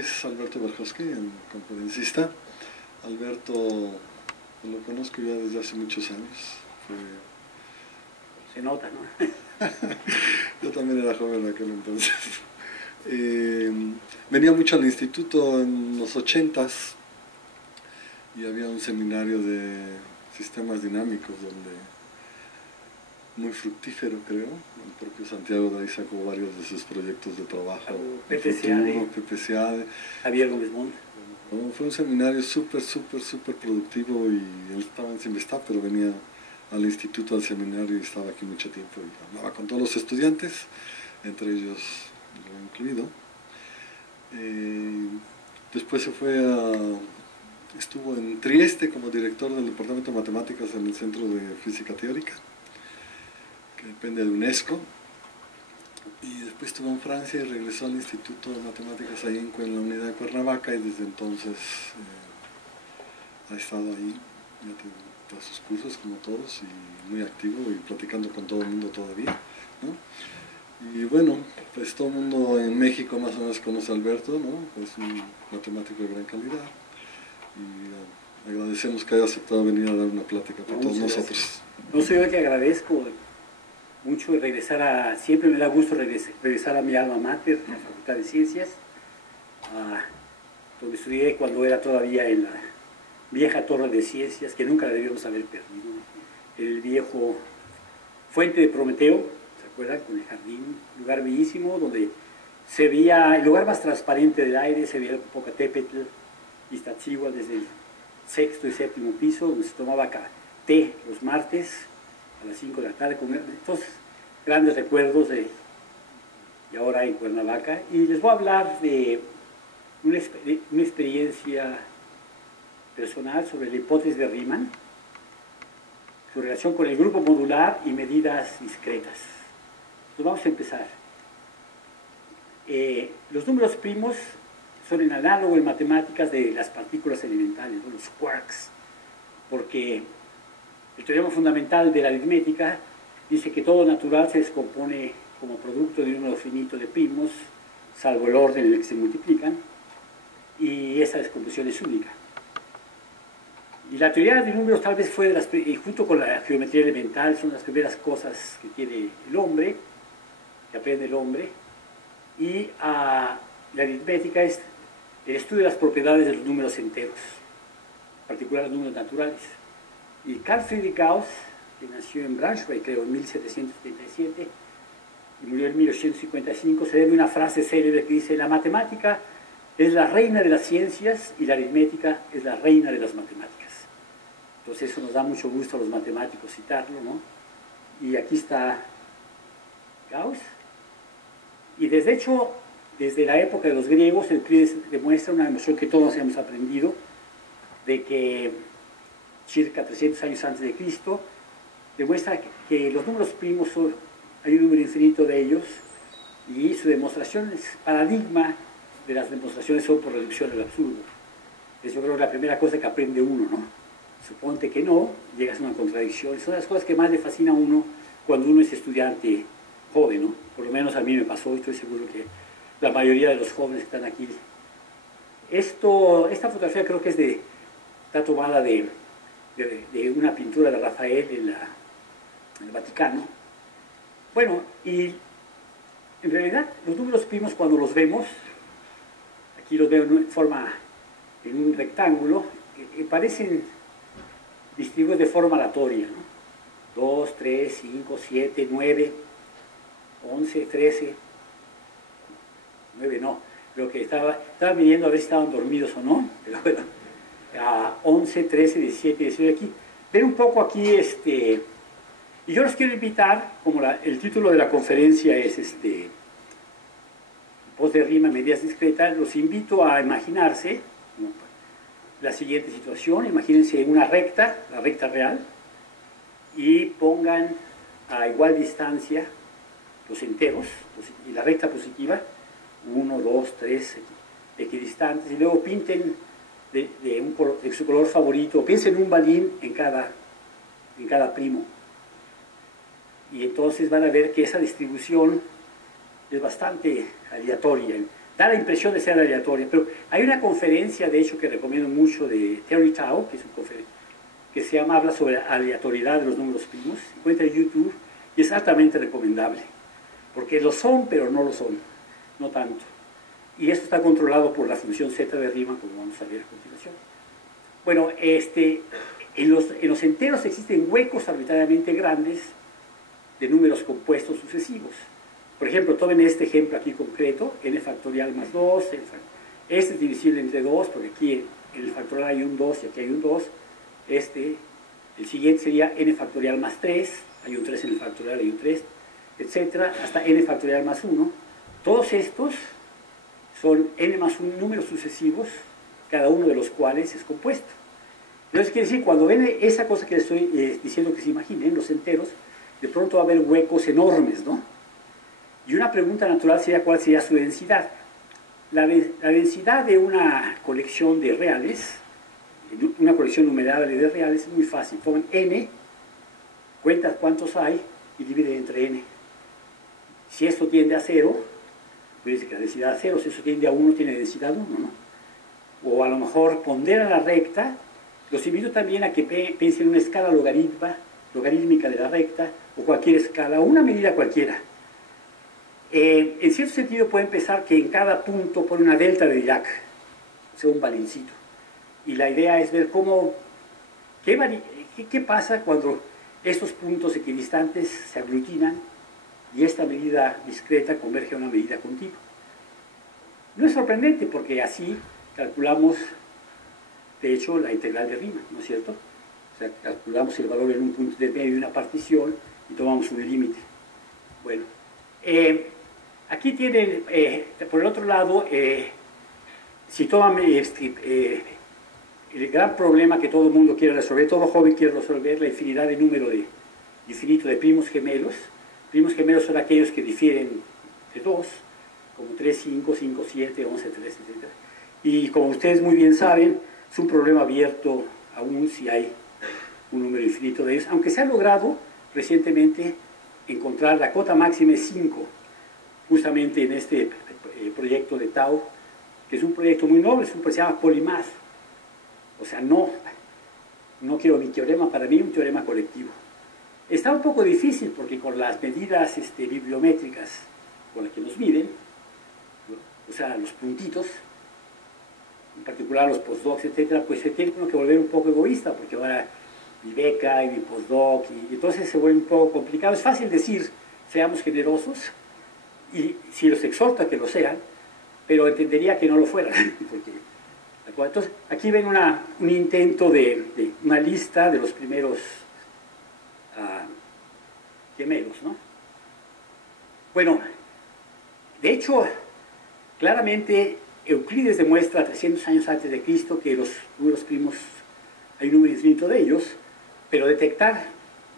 Es Alberto Berjowski, el conferencista. Alberto lo conozco ya desde hace muchos años. Se nota, ¿no? Yo también era joven en aquel entonces. Venía mucho al instituto en los 80s y había un seminario de sistemas dinámicos donde muy fructífero, creo. El propio Santiago de ahí sacó varios de sus proyectos de trabajo. PPCA. Javier Gómez Montt. Fue un seminario súper productivo y él estaba en Simvestab, pero venía al instituto, al seminario y estaba aquí mucho tiempo y hablaba con todos los estudiantes, entre ellos yo incluido. Después estuvo en Trieste como director del Departamento de Matemáticas en el Centro de Física Teórica, que depende de UNESCO. Y después estuvo en Francia y regresó al Instituto de Matemáticas ahí en la unidad de Cuernavaca, y desde entonces ha estado ahí, ya tiene sus cursos como todos, y muy activo y platicando con todo el mundo todavía, ¿no? Y bueno, pues todo el mundo en México más o menos conoce a Alberto, ¿no? Es un matemático de gran calidad y agradecemos que haya aceptado venir a dar una plática para todos nosotros. No soy yo que agradezco mucho siempre me da gusto regresar a mi alma mater, la Facultad de Ciencias, donde estudié cuando era todavía en la vieja Torre de Ciencias, que nunca la debíamos haber perdido, el viejo Fuente de Prometeo, ¿se acuerdan? Con el jardín, lugar bellísimo, donde se veía el lugar más transparente del aire, se veía el Popocatépetl, Iztaccíhuatl desde el sexto y séptimo piso, donde se tomaba té los martes a las 5 de la tarde, con estos grandes recuerdos y ahora en Cuernavaca. Y les voy a hablar de una experiencia personal sobre la hipótesis de Riemann, su relación con el grupo modular y medidas discretas. Entonces vamos a empezar. Los números primos son el análogo en matemáticas de las partículas elementales, ¿no? Los quarks, porque el teorema fundamental de la aritmética dice que todo natural se descompone como producto de un número finito de primos, salvo el orden en el que se multiplican, y esa descomposición es única. Y la teoría de números tal vez fue, junto con la geometría elemental, son las primeras cosas que tiene el hombre, que aprende el hombre, y la aritmética es el estudio de las propiedades de los números enteros, en particular los números naturales. Y Carl Friedrich Gauss, que nació en Braunschweig, creo, en 1777, y murió en 1855, se debe una frase célebre que dice: la matemática es la reina de las ciencias y la aritmética es la reina de las matemáticas. Entonces eso nos da mucho gusto a los matemáticos citarlo, ¿no? Y aquí está Gauss. Y desde la época de los griegos, Euclides demuestra una demostración que todos hemos aprendido, de que circa 300 años antes de Cristo, demuestra que los números primos hay un número infinito de ellos, y su demostración es paradigma de las demostraciones son por reducción al absurdo. Es, yo creo, la primera cosa que aprende uno, ¿no? Suponte que no, llegas a una contradicción. Son las cosas que más le fascina a uno cuando uno es estudiante joven, ¿no? Por lo menos a mí me pasó, y estoy seguro que la mayoría de los jóvenes que están aquí. Esta fotografía creo que está tomada de una pintura de Rafael en el Vaticano. Bueno, y en realidad los números primos, cuando los vemos, aquí los veo en un rectángulo, parecen distribuidos de forma aleatoria, ¿no? 2, 3, 5, 7, 9, 11, 13, 9 no, creo que estaba midiendo a ver si estaban dormidos o no, pero bueno, a 11, 13, 17, 18 aquí. Ven un poco aquí, y yo los quiero invitar, como el título de la conferencia es post de Riemann, medidas discretas, los invito a imaginarse, ¿no?, la siguiente situación. Imagínense una recta, la recta real, y pongan a igual distancia los enteros, y la recta positiva, 1, 2, 3, equidistantes, y luego pinten de su color favorito, piensen un balín en cada primo, y entonces van a ver que esa distribución es bastante aleatoria. da la impresión de ser aleatoria, pero hay una conferencia, de hecho, que recomiendo mucho de Terry Tao, que es un conferencia, que se llama, habla sobre aleatoriedad de los números primos, se encuentra en YouTube y es altamente recomendable, porque lo son, pero no lo son, no tanto. Y esto está controlado por la función z de Riemann, como vamos a ver a continuación. Bueno, en los enteros existen huecos arbitrariamente grandes de números compuestos sucesivos. Por ejemplo, tomen este ejemplo aquí concreto, n factorial más 2, este es divisible entre 2, porque aquí en el factorial hay un 2 y aquí hay un 2, el siguiente sería n factorial más 3, hay un 3 en el factorial, hay un 3, etcétera, hasta n factorial más 1. Todos estos son n más 1 números sucesivos, cada uno de los cuales es compuesto. Entonces quiere decir, cuando ven esa cosa que les estoy diciendo que se imaginen, los enteros, de pronto va a haber huecos enormes, ¿no? Y una pregunta natural sería cuál sería su densidad. La densidad de una colección de reales, una colección numerable de reales, es muy fácil. Toman n, cuentas cuántos hay y dividen entre n. Si esto tiende a 0, puede decir que la densidad es 0, si eso tiende a 1, tiene densidad 1, ¿no? O a lo mejor pondera la recta. Los invito también a que piensen en una escala logarítmica de la recta, o cualquier escala, o una medida cualquiera. En cierto sentido pueden pensar que en cada punto pone una delta de Dirac, o sea, un balincito. Y la idea es ver qué pasa cuando estos puntos equidistantes se aglutinan y esta medida discreta converge a una medida continua. No es sorprendente porque así calculamos, de hecho, la integral de Riemann, ¿no es cierto? O sea, calculamos el valor en un punto de medio de una partición y tomamos un límite. Bueno, aquí tienen, por el otro lado, si toman el gran problema que todo el mundo quiere resolver, todo joven quiere resolver, la infinidad de número infinito de primos gemelos. Primos gemelos son aquellos que difieren de 2, como 3, 5, 5, 7, 11, 3, etc. Y como ustedes muy bien saben, es un problema abierto aún si hay un número infinito de ellos, aunque se ha logrado recientemente encontrar la cota máxima es 5, justamente en este proyecto de Tau, que es un proyecto muy noble, se llama Polymath. O sea, no quiero mi teorema para mí, un teorema colectivo. Está un poco difícil porque con las medidas bibliométricas con las que nos miden, ¿no? O sea, los puntitos, en particular los postdocs, etcétera, pues se tiene uno que volver un poco egoísta, porque ahora mi beca y mi postdoc, y entonces se vuelve un poco complicado. Es fácil decir, seamos generosos, y si los exhorta que lo sean, pero entendería que no lo fueran, porque, entonces, aquí ven un intento de una lista de los primeros gemelos, ¿no? Bueno, de hecho, claramente Euclides demuestra 300 años antes de Cristo que los números primos, hay un número infinito de ellos, pero detectar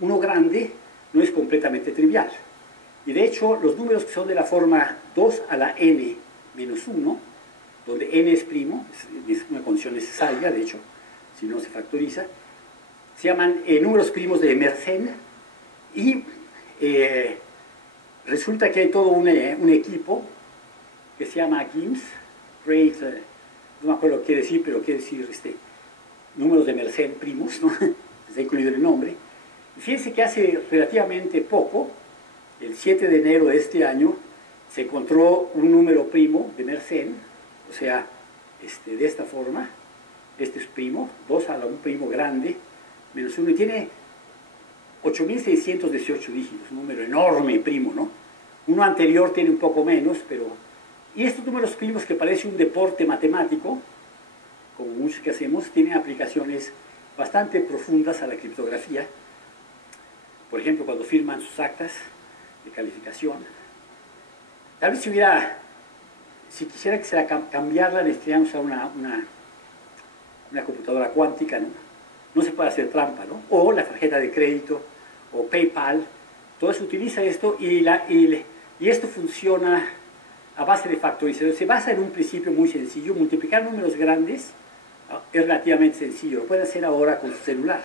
uno grande no es completamente trivial. Y de hecho, los números que son de la forma 2 a la n menos 1, donde n es primo, es una condición necesaria, de hecho, si no se factoriza, se llaman números primos de Mersenne, y resulta que hay todo un equipo que se llama GIMS, no me acuerdo qué decir, pero quiere decir números de Mersenne primos, ¿no? Está incluido en el nombre. Y fíjense que hace relativamente poco, el 7 de enero de este año, se encontró un número primo de Mersenne, o sea, de esta forma, este es primo, 2 a un primo grande, menos 1, y tiene 8.618 dígitos, un número enorme primo, ¿no? Uno anterior tiene un poco menos, pero... Y estos números primos, que parece un deporte matemático, como muchos que hacemos, tienen aplicaciones bastante profundas a la criptografía. Por ejemplo, cuando firman sus actas de calificación. Tal vez si quisiera que se cambiarla, necesitaríamos una computadora cuántica, ¿no? No se puede hacer trampa, ¿no? O la tarjeta de crédito, o PayPal, todo eso utiliza esto, y esto funciona a base de factorización. Se basa en un principio muy sencillo. Multiplicar números grandes es relativamente sencillo, lo pueden hacer ahora con su celular,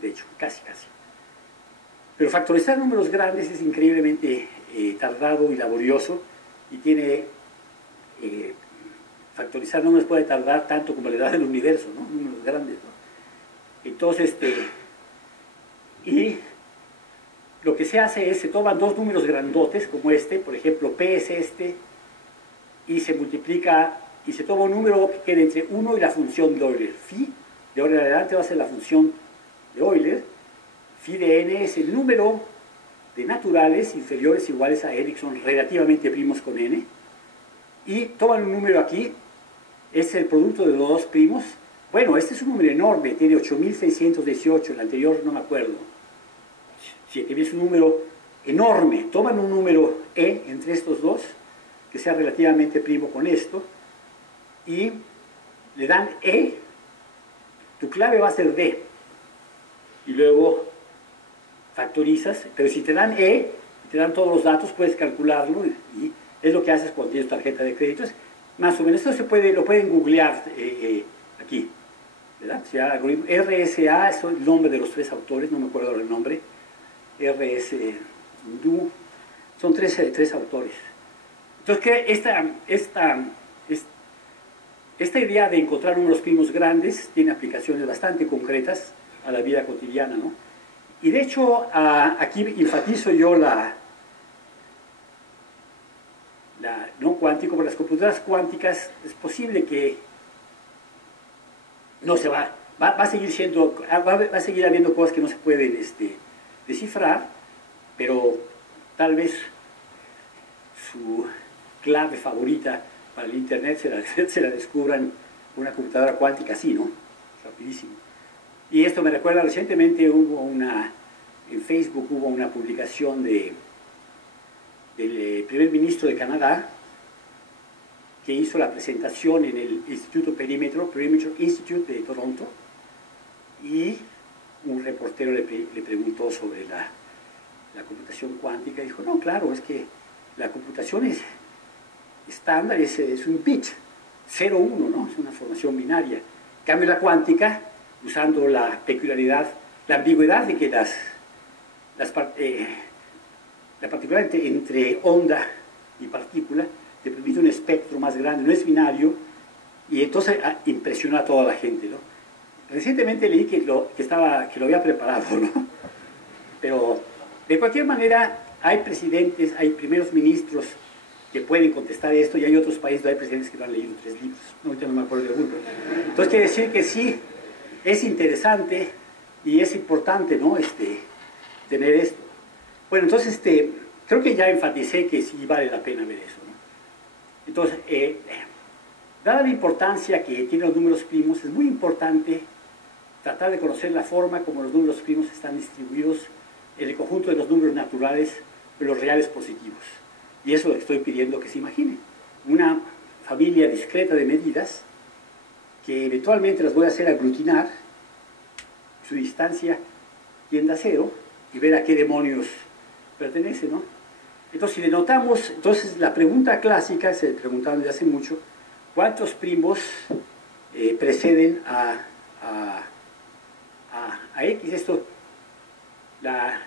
de hecho, casi. Pero factorizar números grandes es increíblemente tardado y laborioso, y tiene factorizar números puede tardar tanto como la edad del universo, ¿no? Números grandes, ¿no? Entonces, y lo que se hace es, se toman dos números grandotes como este, por ejemplo, P es este, y se multiplica, y se toma un número que quede entre 1 y la función de Euler. Phi, de ahora en adelante va a ser la función de Euler. Phi de n es el número de naturales inferiores iguales a n, que son relativamente primos con n, y toman un número aquí, es el producto de los dos primos. Bueno, este es un número enorme, tiene 8618, el anterior no me acuerdo. 7000 es un número enorme. Toman un número e entre estos dos, que sea relativamente primo con esto, y le dan e, tu clave va a ser d, y luego factorizas, pero si te dan e, te dan todos los datos, puedes calcularlo, y es lo que haces cuando tienes tarjeta de crédito. Es más o menos, esto lo pueden googlear aquí, ¿verdad? O sea, algoritmo RSA es el nombre de los tres autores, no me acuerdo el nombre, RSDU, son tres autores. Entonces, que esta idea de encontrar números primos grandes tiene aplicaciones bastante concretas a la vida cotidiana, ¿no? Y de hecho, aquí enfatizo yo no cuántico, pero las computadoras cuánticas es posible que no se va a seguir siendo, va a seguir habiendo cosas que no se pueden descifrar, pero tal vez su clave favorita para el internet se la descubran una computadora cuántica así, ¿no? Rapidísimo. Y esto me recuerda, recientemente en Facebook hubo una publicación del primer ministro de Canadá, que hizo la presentación en el Instituto Perimeter Institute de Toronto, y un reportero le preguntó sobre la computación cuántica, y dijo, no, claro, es que la computación estándar es un bit, 0, 1, ¿no? Es una formación binaria. En cambio, la cuántica, usando la peculiaridad, la ambigüedad de que la particularidad entre onda y partícula te permite un espectro más grande, no es binario, y entonces impresionó a toda la gente, ¿no? Recientemente leí que lo había preparado, ¿no? Pero de cualquier manera hay presidentes, hay primeros ministros que pueden contestar esto, y hay otros países donde hay presidentes que no han leído 3 libros, no, ahorita no me acuerdo de alguno. Entonces quiere decir que sí, es interesante y es importante, ¿no? Tener esto. Bueno, entonces creo que ya enfaticé que sí vale la pena ver eso, ¿no? Entonces, dada la importancia que tienen los números primos, es muy importante tratar de conocer la forma como los números primos están distribuidos en el conjunto de los números naturales de los reales positivos. Y eso es lo que estoy pidiendo que se imaginen. Una familia discreta de medidas que eventualmente las voy a hacer aglutinar, su distancia tiende a 0, y ver a qué demonios pertenece, ¿no? Entonces, si denotamos, entonces la pregunta clásica, se preguntaban desde hace mucho, ¿cuántos primos preceden a X? Esto, la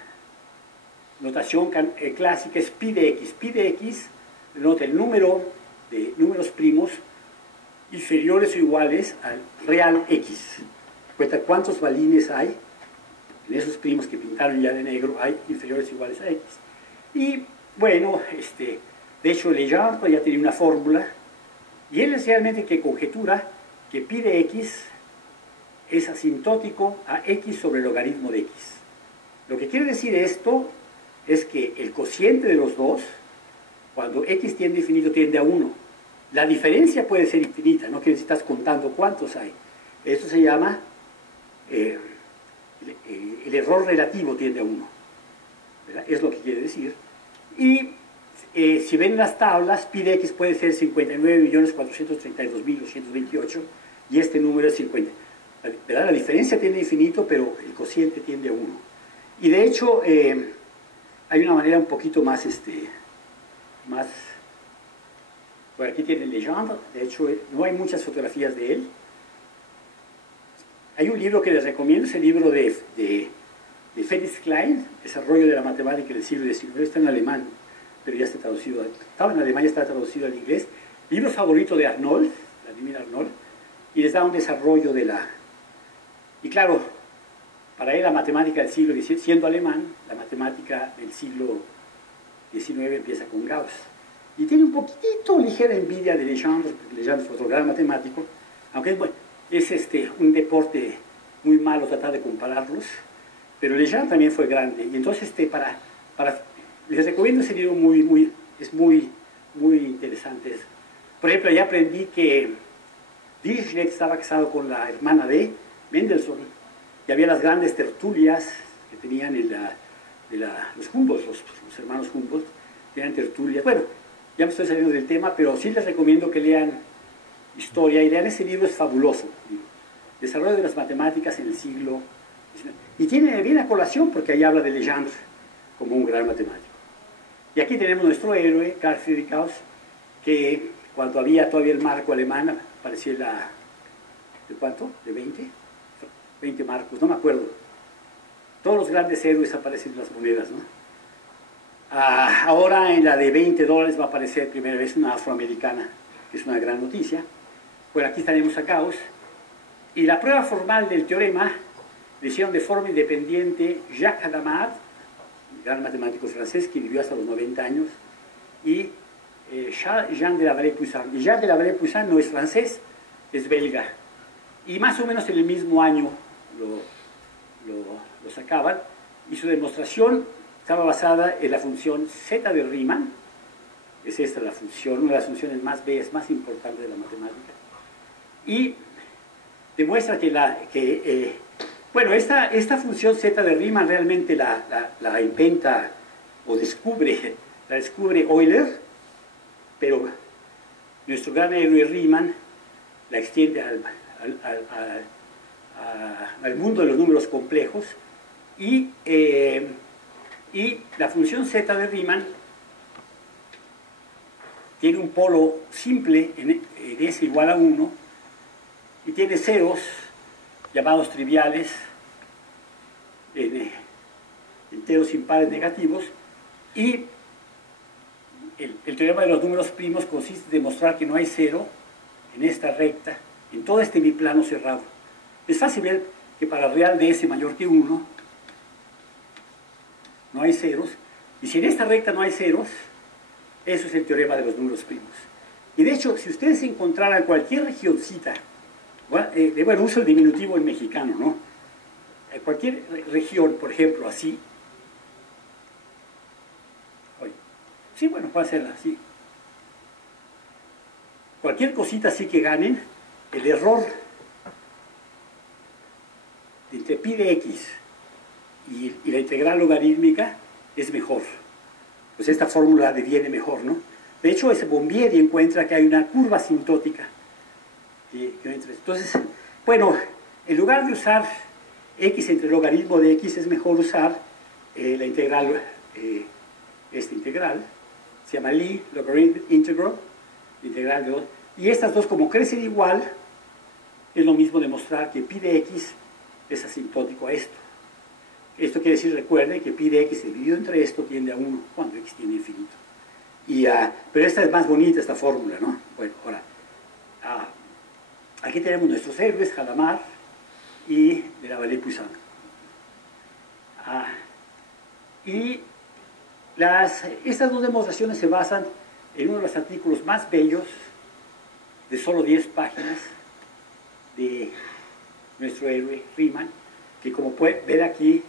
notación clásica es pi de X. Pi de X denota el número de números primos inferiores o iguales al real X. Cuenta cuántos balines hay en esos primos que pintaron ya de negro, hay inferiores o iguales a X. Y bueno, de hecho Legendre ya tenía una fórmula, y él es realmente que conjetura que pi de X es asintótico a X sobre el logaritmo de X. Lo que quiere decir esto es que el cociente de los dos, cuando X tiende a infinito, tiende a 1. La diferencia puede ser infinita, no que estás contando cuántos hay. Esto se llama, el error relativo tiende a 1. ¿Verdad? Es lo que quiere decir. Y si ven las tablas, pi de X puede ser 59.432.228, y este número es 50. ¿Verdad? La diferencia tiende a infinito, pero el cociente tiende a 1. Y de hecho, hay una manera un poquito más, por aquí tiene Legendre, de hecho no hay muchas fotografías de él. Hay un libro que les recomiendo, es el libro de Felix Klein, Desarrollo de la Matemática del siglo XIX, está en alemán, pero ya está traducido, estaba en alemán y está traducido al inglés. libro favorito de Arnold, Vladimir Arnold, y les da un desarrollo de la... Y claro, para él la matemática del siglo XIX, siendo alemán, la matemática del siglo XIX empieza con Gauss. Y tiene un poquitito ligera envidia de Legendre, porque Legendre fue otro gran matemático, aunque es un deporte muy malo tratar de compararlos, pero Legendre también fue grande. Y entonces les recomiendo ese libro, es muy interesante. Por ejemplo, ya aprendí que Dirichlet estaba casado con la hermana de Mendelssohn, y había las grandes tertulias que tenían los Humboldt, los hermanos Humboldt, tenían tertulias. Bueno, ya me estoy saliendo del tema, pero sí les recomiendo que lean historia, y lean ese libro, es fabuloso. Desarrollo de las matemáticas en el siglo XIX. Y viene a colación porque ahí habla de Legendre como un gran matemático. Y aquí tenemos nuestro héroe, Carl Friedrich Gauss, que cuando había todavía el marco alemán, aparecía ¿de cuánto? ¿De 20? 20 marcos, no me acuerdo. Todos los grandes héroes aparecen en las monedas, ¿no? Ahora en la de $20 va a aparecer primera vez una afroamericana, que es una gran noticia. Bueno, aquí tenemos a Gauss. Y la prueba formal del teorema le hicieron de forma independiente Jacques Hadamard, gran matemático francés que vivió hasta los 90 años, y Jean de la Vallée-Poussin. Y Jean de la Vallée-Poussin no es francés, es belga. Y más o menos en el mismo año lo sacaban, y su demostración estaba basada en la función z de Riemann. Es esta la función, una de las funciones más bellas, más importantes de la matemática. Y demuestra bueno, esta función z de Riemann realmente la inventa o la descubre Euler, pero nuestro gran héroe Riemann la extiende al mundo de los números complejos, y la función z de Riemann tiene un polo simple en S igual a 1, y tiene ceros llamados triviales, enteros impares negativos, y el teorema de los números primos consiste en demostrar que no hay cero en esta recta, en todo este biplano cerrado. Es fácil ver que para real de S mayor que 1 no hay ceros, y si en esta recta no hay ceros, eso es el teorema de los números primos. Y de hecho, si ustedes encontraran cualquier regioncita, bueno, uso el diminutivo en mexicano, ¿no? Cualquier región, por ejemplo, así. Sí, bueno, puede ser así. Cualquier cosita así que ganen, el error entre pi de x y la integral logarítmica es mejor. Pues esta fórmula deviene mejor, ¿no? De hecho, ese Bombieri encuentra que hay una curva asintótica. Entonces, bueno, en lugar de usar x entre logaritmo de x, es mejor usar la integral, esta integral, se llama Lie Logarithmic Integral, integral de 2, y estas dos, como crecen igual, es lo mismo demostrar que pi de x es asintótico a esto. Esto quiere decir, recuerden, que pi de x dividido entre esto tiende a 1 cuando x tiende a infinito. Pero esta es más bonita, esta fórmula, ¿no? Bueno, ahora, aquí tenemos nuestros héroes, Hadamard y de la Vallée-Poussin. Y estas dos demostraciones se basan en uno de los artículos más bellos, de solo 10 páginas, de nuestro héroe Riemann, que como pueden ver aquí,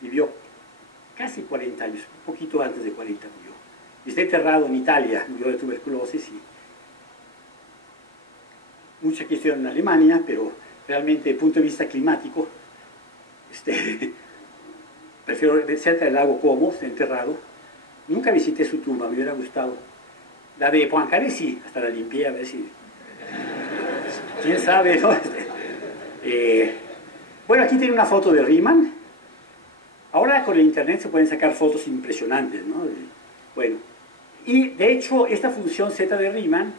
vivió casi 40 años, un poquito antes de 40 murió. Y está enterrado en Italia, murió de tuberculosis, y muchos aquí estuvieron en Alemania, pero realmente desde el punto de vista climático, prefiero cerca del lago Como, está enterrado. Nunca visité su tumba, me hubiera gustado. La de Poincaré sí, hasta la limpié, a ver si... ¿Quién sabe, no? Bueno, aquí tiene una foto de Riemann. Ahora con el internet se pueden sacar fotos impresionantes, ¿no? Bueno, y de hecho esta función z de Riemann,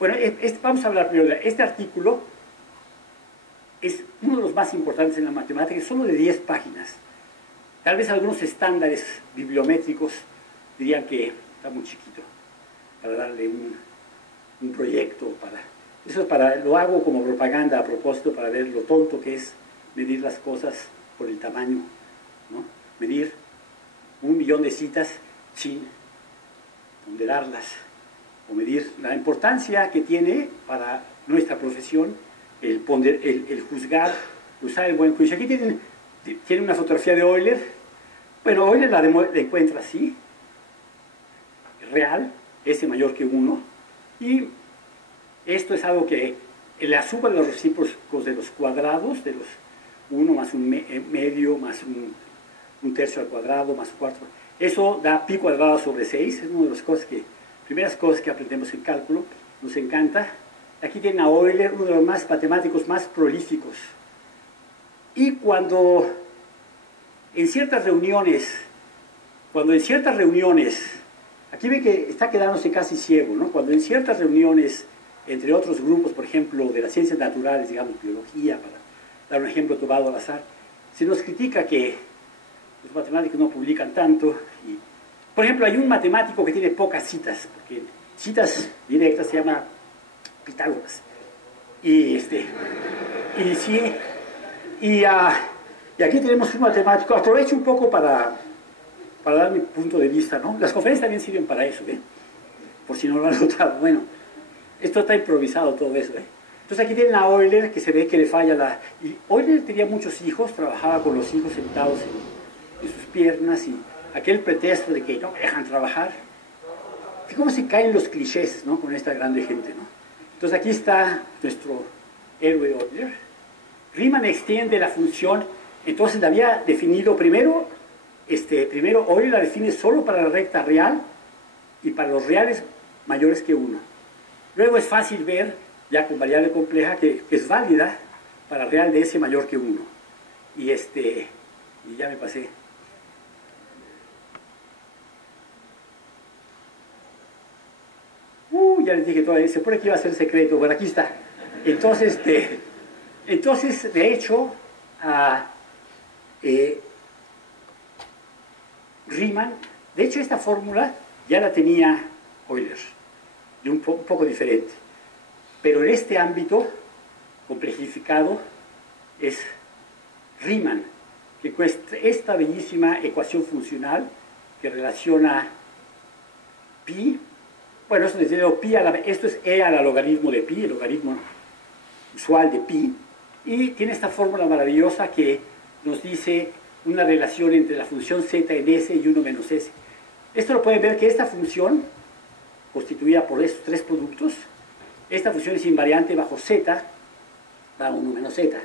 bueno, vamos a hablar primero de este artículo. Es uno de los más importantes en la matemática, es solo de 10 páginas. Tal vez algunos estándares bibliométricos dirían que está muy chiquito. para darle un proyecto. Eso es lo hago como propaganda a propósito para ver lo tonto que es medir las cosas por el tamaño, ¿no? Medir 1 millón de citas sin ponderarlas, o medir la importancia que tiene para nuestra profesión el juzgar, usar el buen juicio. Aquí tienen una fotografía de Euler. Bueno, Euler la encuentra así, real, S mayor que 1, y esto es algo que la suma de los recíprocos de los cuadrados, de los 1 más un medio, más un tercio al cuadrado, más un cuarto, eso da pi cuadrado sobre 6, es una de las primeras cosas que aprendemos en cálculo, nos encanta. Aquí tienen a Euler, uno de los matemáticos más prolíficos. Y cuando en ciertas reuniones, aquí ve que está quedándose casi ciego, ¿no? Cuando en ciertas reuniones, entre otros grupos, por ejemplo, de las ciencias naturales, digamos, biología, para dar un ejemplo tomado al azar, se nos critica que los matemáticos no publican tanto. Por ejemplo, hay un matemático que tiene pocas citas, porque citas directas se llama Pitágoras. Y aquí tenemos un matemático. Aprovecho un poco para dar mi punto de vista, ¿no? Las conferencias también sirven para eso, ¿eh? Por si no lo han notado. Bueno, esto está improvisado todo eso, ¿eh? Entonces aquí tienen a Euler, que se ve que le falla y Euler tenía muchos hijos, trabajaba con los hijos sentados en sus piernas, y aquel pretexto de que no me dejan trabajar. Fíjate cómo se caen los clichés, ¿no? Con esta grande gente, ¿no? Entonces aquí está nuestro héroe Euler. Riemann extiende la función, entonces la había definido primero Euler la define solo para la recta real y para los reales mayores que 1. Luego es fácil ver, ya con variable compleja, que es válida para real de S mayor que 1. Y ya me pasé. Ya les dije todavía, se supone que iba a ser secreto. Bueno, aquí está. Entonces, de hecho, Riemann, de hecho esta fórmula ya la tenía Euler, de un poco diferente. Pero en este ámbito complejificado es Riemann, que cuesta esta bellísima ecuación funcional que relaciona pi. Bueno, esto esto es e al logaritmo de pi, el logaritmo usual de pi, y tiene esta fórmula maravillosa que nos dice una relación entre la función z en s y 1 menos s. Esto lo pueden ver que esta función, constituida por estos tres productos, esta función es invariante bajo z, va a 1 menos z.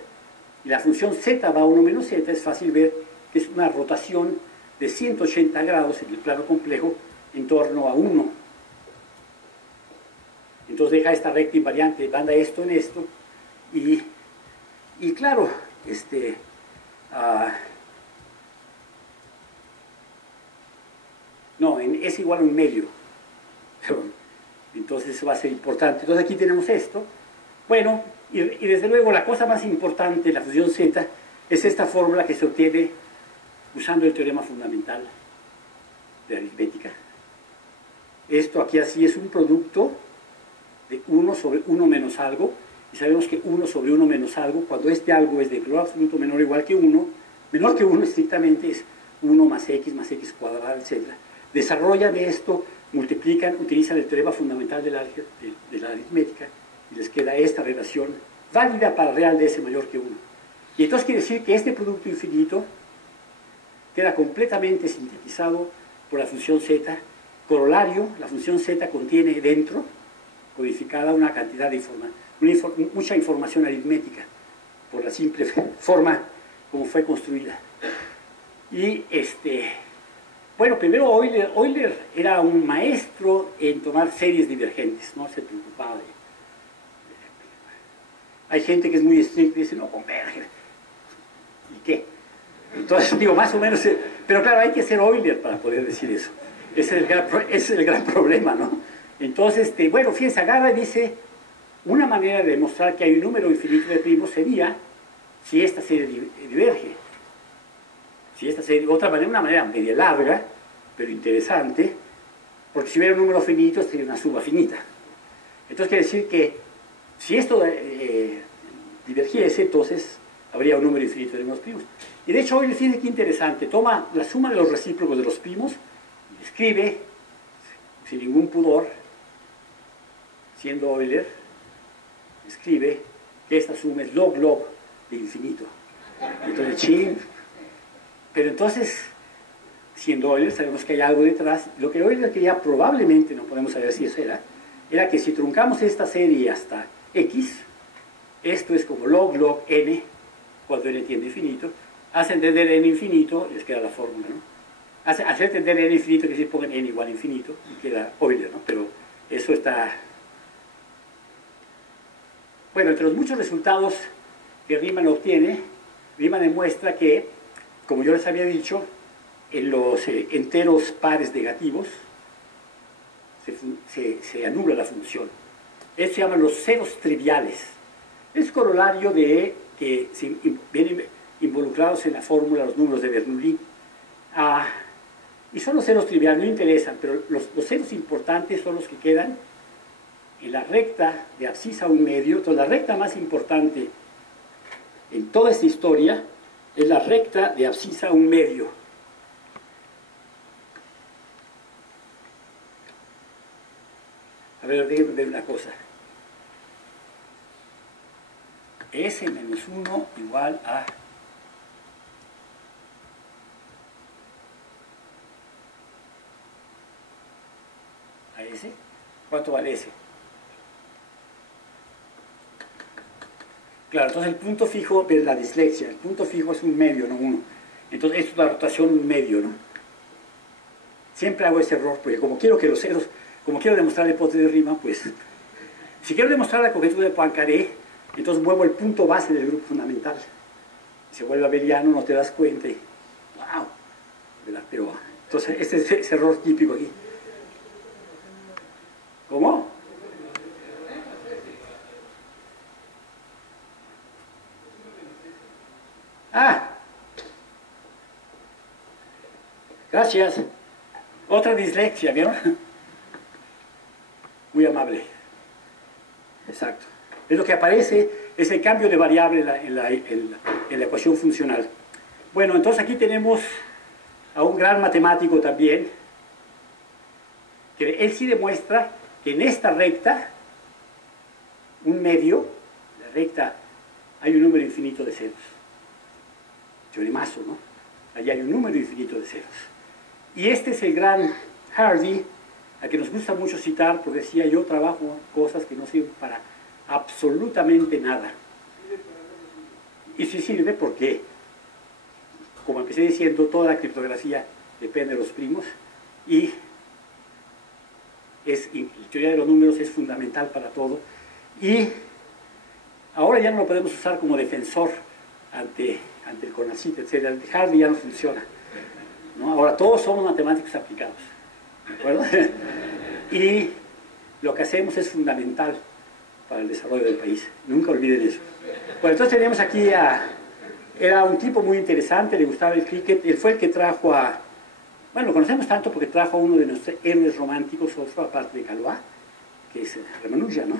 Y la función z va a 1 menos z, es fácil ver que es una rotación de 180 grados en el plano complejo en torno a 1. Entonces deja esta recta invariante, manda esto en esto, y claro, no, es igual a 1 medio. Entonces eso va a ser importante. Entonces aquí tenemos esto. Bueno, y desde luego la cosa más importante de la función z es esta fórmula que se obtiene usando el teorema fundamental de aritmética. Esto aquí así es un producto de 1 sobre 1 menos algo, y sabemos que 1 sobre 1 menos algo, cuando este algo es de valor absoluto menor o igual que 1, menor que 1 estrictamente es 1 más x cuadrado, etc. Desarrollan esto, multiplican, utilizan el teorema fundamental de la aritmética, y les queda esta relación válida para real de s mayor que 1. Y entonces quiere decir que este producto infinito queda completamente sintetizado por la función z. Corolario, la función z contiene dentro, codificada, una cantidad de mucha información aritmética, por la simple forma como fue construida. Y bueno, primero Euler era un maestro en tomar series divergentes, no se preocupaba de... Hay gente que es muy estricta y dice, no, converge. ¿Y qué? Entonces, digo, más o menos, pero claro, hay que ser Euler para poder decir eso. Ese es el gran problema, ¿no? Entonces, bueno, fíjense, agarra y dice, una manera de demostrar que hay un número infinito de primos sería si esta serie diverge. Si esta serie, una manera media larga, pero interesante, porque si hubiera un número finito sería una suma finita. Entonces quiere decir que si esto divergiese, entonces habría un número infinito de números primos. Y de hecho hoy fíjense qué interesante, toma la suma de los recíprocos de los primos y escribe, sin ningún pudor, siendo Euler, escribe que esta suma es log de infinito. Entonces, chin. Pero entonces, siendo Euler, sabemos que hay algo detrás. Lo que Euler quería probablemente, no podemos saber si eso era que si truncamos esta serie hasta x, esto es como log n, cuando n tiende a infinito, hace entender n infinito, les queda la fórmula, ¿no? Hace entender n infinito, que si pongan n igual a infinito, y queda Euler, ¿no? Pero eso está... Bueno, entre los muchos resultados que Riemann obtiene, Riemann demuestra que, como yo les había dicho, en los enteros pares negativos se anula la función. Esto se llama los ceros triviales. Es corolario de que vienen involucrados en la fórmula los números de Bernoulli. Y son los ceros triviales, no interesan, pero los ceros importantes son los que quedan en la recta de abscisa 1/2. Entonces la recta más importante en toda esta historia es la recta de abscisa 1/2. A ver, déjenme ver una cosa. S menos 1 igual a S. ¿Cuánto vale S? Claro, entonces el punto fijo es la dislexia. El punto fijo es 1/2, no 1. Entonces esto es la rotación 1/2, ¿no? Siempre hago ese error, porque como quiero que los ceros, como quiero demostrar la hipótesis de Riemann, pues, si quiero demostrar la conjetura de Poincaré, entonces muevo el punto base del grupo fundamental. Se vuelve abeliano, no te das cuenta. ¡Wow! ¿Verdad? Pero, entonces, este es ese error típico aquí. ¿Cómo? Gracias. Otra dislexia, ¿vieron? Muy amable. Exacto. Es lo que aparece, es el cambio de variable en la ecuación funcional. Bueno, entonces aquí tenemos a un gran matemático también, que él sí demuestra que en esta recta, 1/2, la recta, hay un número infinito de ceros. Teoremazo, ¿no? Allí hay un número infinito de ceros. Y este es el gran Hardy, a que nos gusta mucho citar, porque decía, yo trabajo cosas que no sirven para absolutamente nada. Y sí sirve porque, como empecé diciendo, toda la criptografía depende de los primos, y la teoría de los números es fundamental para todo. Y ahora ya no lo podemos usar como defensor ante el CONACYT, etc. El Hardy ya no funciona, ¿no? Ahora todos somos matemáticos aplicados, ¿de acuerdo? Y lo que hacemos es fundamental para el desarrollo del país. Nunca olviden eso. Bueno, entonces tenemos aquí era un tipo muy interesante, le gustaba el cricket. Él fue el que trajo bueno, lo conocemos tanto porque trajo a uno de nuestros héroes románticos, otro aparte de Galois, que es Ramanuja, ¿no?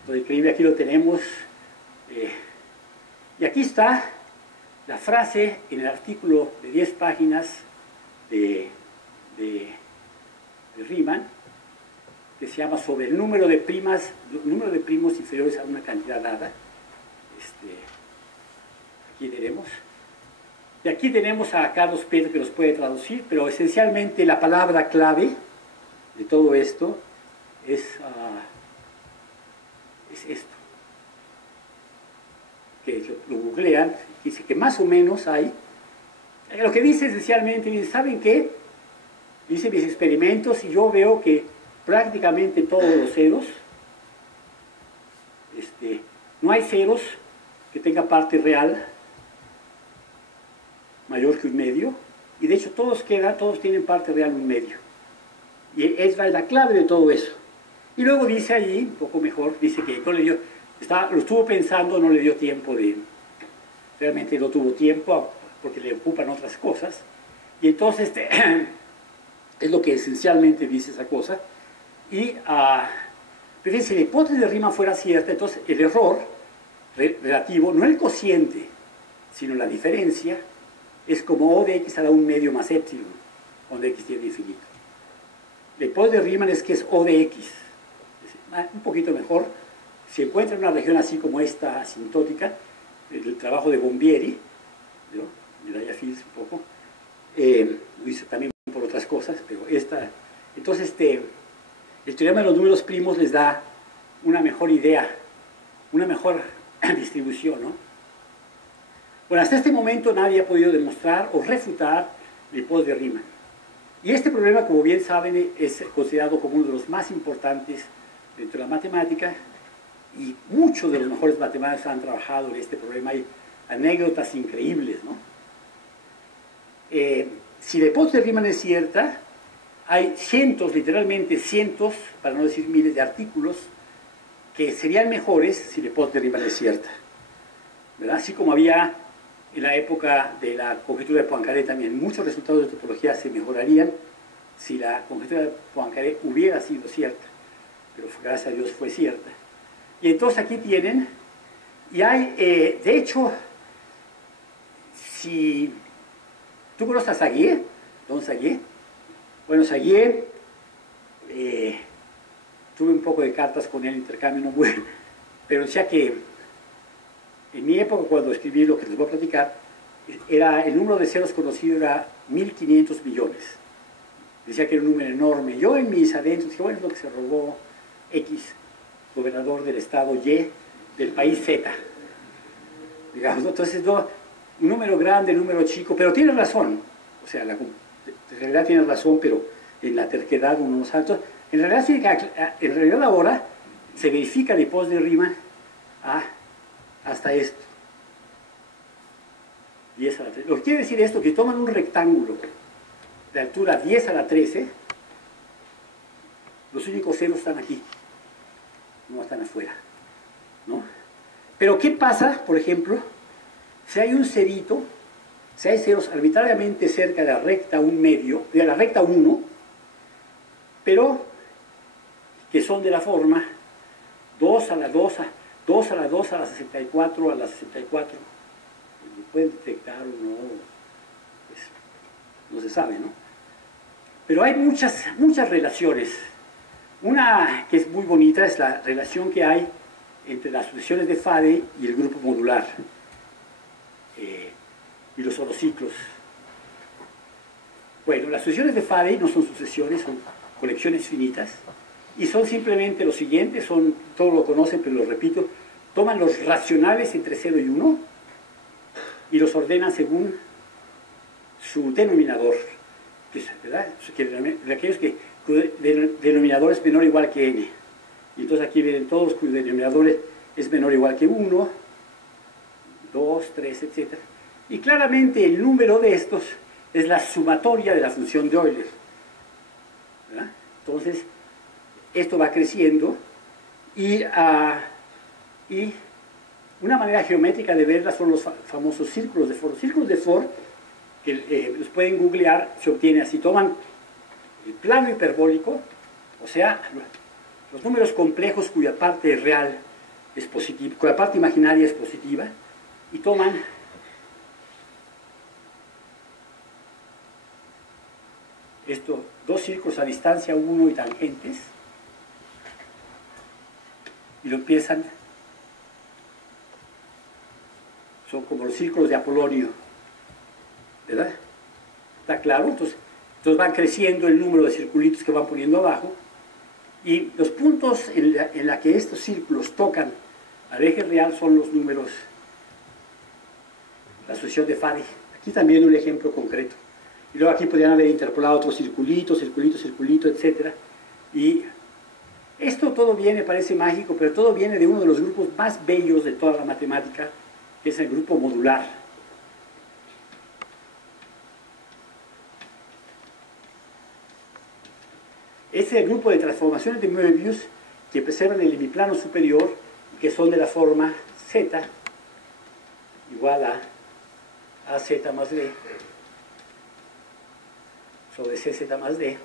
Entonces, increíble, aquí lo tenemos. Y aquí está la frase en el artículo de 10 páginas de Riemann, que se llama sobre el número de primos inferiores a una cantidad dada. Aquí tenemos. Y aquí tenemos a Carlos Pedro que los puede traducir, pero esencialmente la palabra clave de todo esto es esto. Que lo googlean, dice que más o menos hay. Lo que dice esencialmente, dice, ¿saben qué? Dice mis experimentos y yo veo que prácticamente todos los ceros, no hay ceros que tenga parte real mayor que 1/2, y de hecho todos tienen parte real 1/2. Y esa es la clave de todo eso. Y luego dice allí, un poco mejor, dice que no le dio, lo estuvo pensando, no le dio tiempo realmente no tuvo tiempo porque le ocupan otras cosas. Y entonces Es lo que esencialmente dice esa cosa. Y fíjense, si la hipótesis de Riemann fuera cierta, entonces el error relativo, no el cociente, sino la diferencia, es como O de x a la 1 medio más epsilon, donde x tiende a infinito. La hipótesis de Riemann es que es O de x. Un poquito mejor. Si encuentra una región así como esta, asintótica, el trabajo de Bombieri, ¿no? Medalla Fields un poco, lo hice también por otras cosas, pero esta... Entonces, el teorema de los números primos les da una mejor idea, una mejor distribución, ¿no? Bueno, hasta este momento nadie ha podido demostrar o refutar la hipótesis de Riemann. Y este problema, como bien saben, es considerado como uno de los más importantes dentro de la matemática, y muchos de los mejores matemáticos han trabajado en este problema. Hay anécdotas increíbles, ¿no? Si la hipótesis de Riemann es cierta, hay cientos, literalmente cientos, para no decir miles de artículos que serían mejores si la hipótesis de Riemann es cierta, ¿verdad? Así como había en la época de la conjetura de Poincaré también, muchos resultados de topología se mejorarían si la conjetura de Poincaré hubiera sido cierta, pero gracias a Dios fue cierta. Y entonces aquí tienen, y hay, de hecho, si tú conoces a Saguier, don Saguier, bueno, Saguier, tuve un poco de cartas con él, intercambio no bueno, pero decía que en mi época, cuando escribí lo que les voy a platicar, el número de ceros conocido era 1500 millones. Decía que era un número enorme. Yo en mis adentros dije, bueno, es lo que se robó X, gobernador del estado Y, del país Z. Digamos, ¿no? Entonces, no, un número grande, un número chico, pero tiene razón. O sea, en realidad tiene razón, pero en la terquedad uno no sabe. Entonces, en realidad ahora se verifica la hipótesis de Riemann hasta esto. 10 a la 13. Lo que quiere decir esto, que toman un rectángulo de altura 10 a la 13, los únicos ceros están aquí, no están afuera, ¿no? Pero ¿qué pasa, por ejemplo, si hay un cerito, si hay ceros arbitrariamente cerca de la recta 1 medio, de la recta 1, pero que son de la forma 2 a la 2 a 2 a la 2 a la 64 a la 64, lo pueden detectar o no, pues, no se sabe, ¿no? Pero hay muchas relaciones. Una que es muy bonita es la relación que hay entre las sucesiones de Faraday y el grupo modular y los holociclos. Bueno, las sucesiones de Faraday no son sucesiones, son colecciones finitas, y son simplemente lo siguiente, todos lo conocen, pero lo repito, toman los racionales entre 0 y 1 y los ordenan según su denominador, ¿verdad? Aquellos que denominador es menor o igual que n. Y entonces aquí vienen todos cuyos denominadores es menor o igual que 1, 2, 3, etc. Y claramente el número de estos es la sumatoria de la función de Euler, ¿verdad? Entonces, esto va creciendo y una manera geométrica de verla son los famosos círculos de Ford. Los círculos de Ford, que los pueden googlear, se obtiene así. Toman el plano hiperbólico, o sea, los números complejos cuya parte real es positiva, cuya parte imaginaria es positiva, y toman estos dos círculos a distancia 1 y tangentes, y lo empiezan, son como los círculos de Apolonio, ¿verdad? ¿Está claro? Entonces van creciendo el número de circulitos que van poniendo abajo, y los puntos en la que estos círculos tocan al eje real son los números, la sucesión de Faraday. Aquí también un ejemplo concreto. Y luego aquí podrían haber interpolado otros circulitos, etc. Y esto todo viene, parece mágico, pero todo viene de uno de los grupos más bellos de toda la matemática, que es el grupo modular. Es el grupo de transformaciones de Möbius que preservan el hemiplano superior, que son de la forma z igual a z más d sobre cz más d.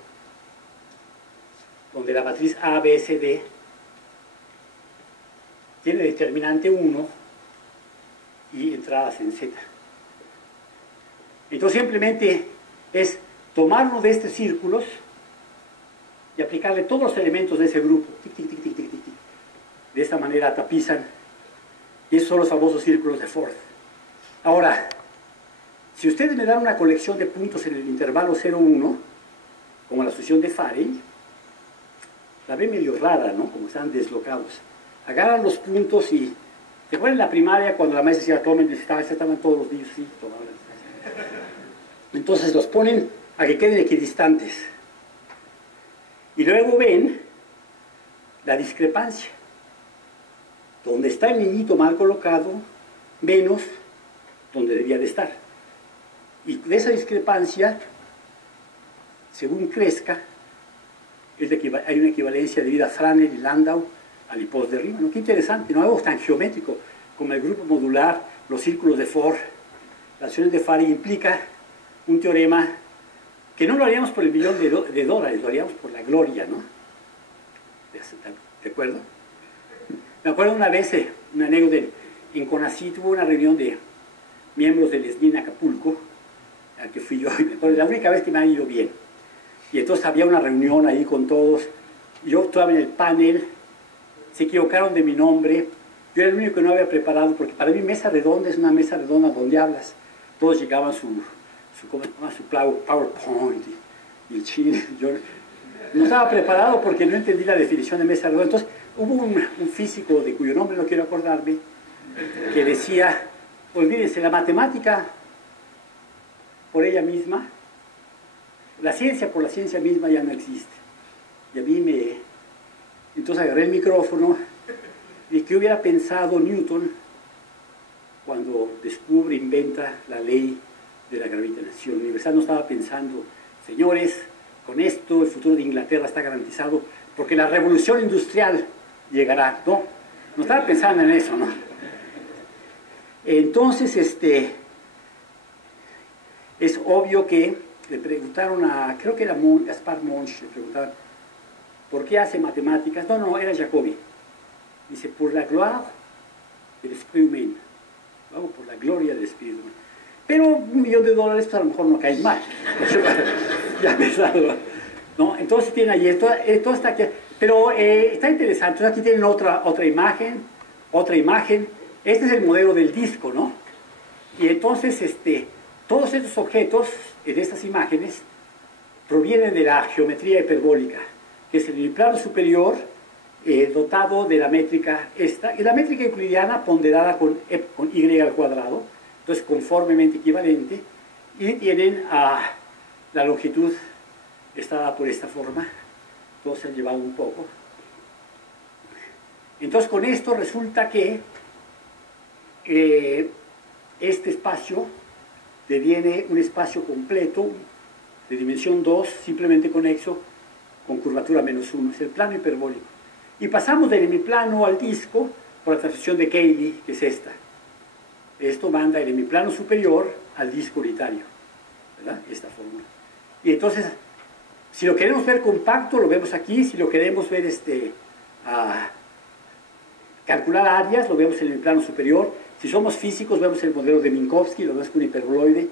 donde la matriz A, B, C, D tiene determinante 1 y entradas en Z. Entonces simplemente es tomar uno de estos círculos y aplicarle todos los elementos de ese grupo. Tic, tic, tic, tic, tic, tic. De esta manera tapizan, y esos son los famosos círculos de Ford. Ahora, si ustedes me dan una colección de puntos en el intervalo 0,1, como la sucesión de Farey, la ven medio rara, ¿no? Como están deslocados. Agarran los puntos y... ¿Se acuerdan en la primaria cuando la maestra decía, tomen, estaban todos los niños, sí, tomaban. Entonces los ponen a que queden equidistantes. Y luego ven la discrepancia. Donde está el niñito mal colocado, menos donde debía de estar. Y de esa discrepancia, según crezca, hay una equivalencia debido a Franel y Landau al hipotésis de Riemann. Qué interesante, no algo tan geométrico como el grupo modular, los círculos de Ford, las acciones de Farey implica un teorema que no lo haríamos por el millón de dólares, lo haríamos por la gloria, ¿no? ¿De acuerdo? Me acuerdo una vez, una anécdota, en CONACYT hubo una reunión de miembros del SNI en Acapulco, al que fui yo, y me acuerdo, la única vez que me ha ido bien. Y entonces había una reunión ahí con todos, yo estaba en el panel, se equivocaron de mi nombre, yo era el único que no había preparado, porque para mí mesa redonda es una mesa redonda donde hablas. Todos llegaban su PowerPoint y el chile. Yo no estaba preparado porque no entendí la definición de mesa redonda. Entonces hubo un físico de cuyo nombre no quiero acordarme, que decía, olvídense, la matemática por ella misma, la ciencia por la ciencia misma ya no existe. Y a mí entonces agarré el micrófono y ¿qué hubiera pensado Newton cuando descubre, inventa la ley de la gravitación universal? No estaba pensando, señores, con esto el futuro de Inglaterra está garantizado porque la revolución industrial llegará. No estaba pensando en eso, ¿no? Entonces, es obvio que le preguntaron creo que era Gaspar Monge, le preguntaban, ¿por qué hace matemáticas? No, era Jacobi. Dice, por la gloire del espíritu humano. Vamos, por la gloria del espíritu humano. Pero $1 millón pues a lo mejor no cae mal. Ya pensado, ¿no? Entonces tienen ahí esto está aquí. Pero está interesante. Entonces aquí tienen otra imagen. Este es el modelo del disco, ¿no? Y entonces todos estos objetos en estas imágenes provienen de la geometría hiperbólica, que es el plano superior dotado de la métrica esta, y la métrica euclidiana ponderada con y al cuadrado, entonces conformemente equivalente, y tienen la longitud está por esta forma, todos se han llevado un poco. Entonces con esto resulta que este espacio deviene un espacio completo de dimensión 2, simplemente conexo con curvatura -1, es el plano hiperbólico. Y pasamos del hemiplano al disco por la transición de Cayley, que es esta. Esto manda el hemiplano superior al disco unitario, ¿verdad? Esta fórmula. Y entonces, si lo queremos ver compacto, lo vemos aquí. Si lo queremos ver, calcular áreas, lo vemos en el plano superior. Si somos físicos, vemos el modelo de Minkowski, lo vemos con un hiperboloide.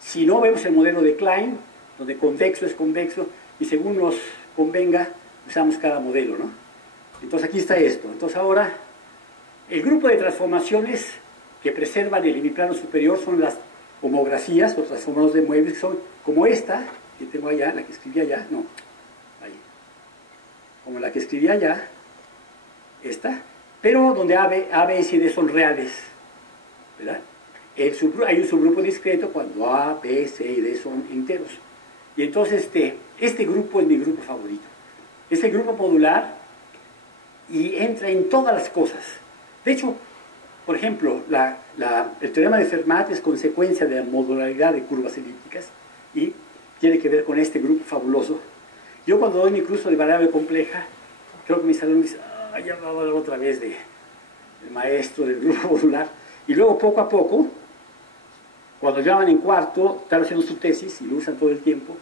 Si no, vemos el modelo de Klein, donde convexo es convexo, y según nos convenga, usamos cada modelo, ¿no? Entonces aquí está esto. Entonces ahora, el grupo de transformaciones que preservan el hemiplano superior son las homografías, o transformadores de muebles, que son como esta, que tengo allá, la que escribí allá, no, ahí, como la que escribí allá, esta, pero donde A, B y C y D son reales, ¿verdad? Hay un subgrupo discreto cuando A, B, C y D son enteros. Y entonces este grupo es mi grupo favorito. Es el grupo modular y entra en todas las cosas. De hecho, por ejemplo, el teorema de Fermat es consecuencia de la modularidad de curvas elípticas y tiene que ver con este grupo fabuloso. Yo cuando doy mi curso de variable compleja, creo que mis alumnos dicen, ya voy a hablar otra vez del maestro del grupo modular. Y luego poco a poco, cuando ya van en cuarto, están haciendo su tesis y lo usan todo el tiempo,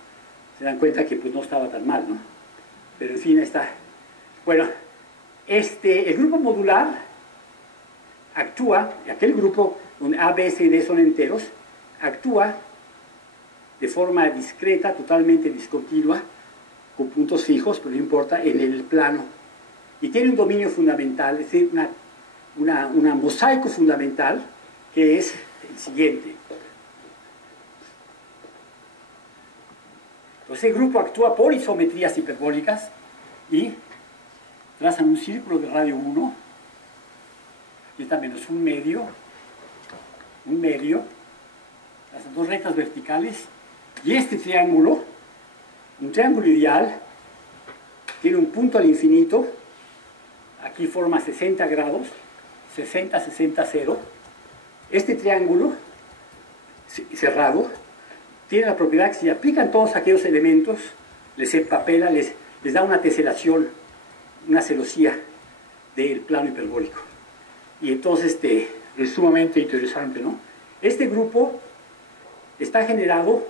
se dan cuenta que pues no estaba tan mal, ¿no? pero en fin, está. Bueno, el grupo modular actúa, aquel grupo donde A, B, C y D son enteros, actúa de forma discreta, totalmente discontinua, con puntos fijos, pero no importa, en el plano. Y tiene un dominio fundamental, es decir, una mosaico fundamental, que es el siguiente. Entonces el grupo actúa por isometrías hiperbólicas y trazan un círculo de radio 1, aquí está menos un medio, trazan dos rectas verticales, y este triángulo, un triángulo ideal, tiene un punto al infinito, aquí forma 60 grados, 60, 60, 0. Este triángulo cerrado tiene la propiedad que si aplican todos aquellos elementos, les empapela, les da una teselación, una celosía del plano hiperbólico. Y entonces es sumamente interesante, ¿no? Este grupo está generado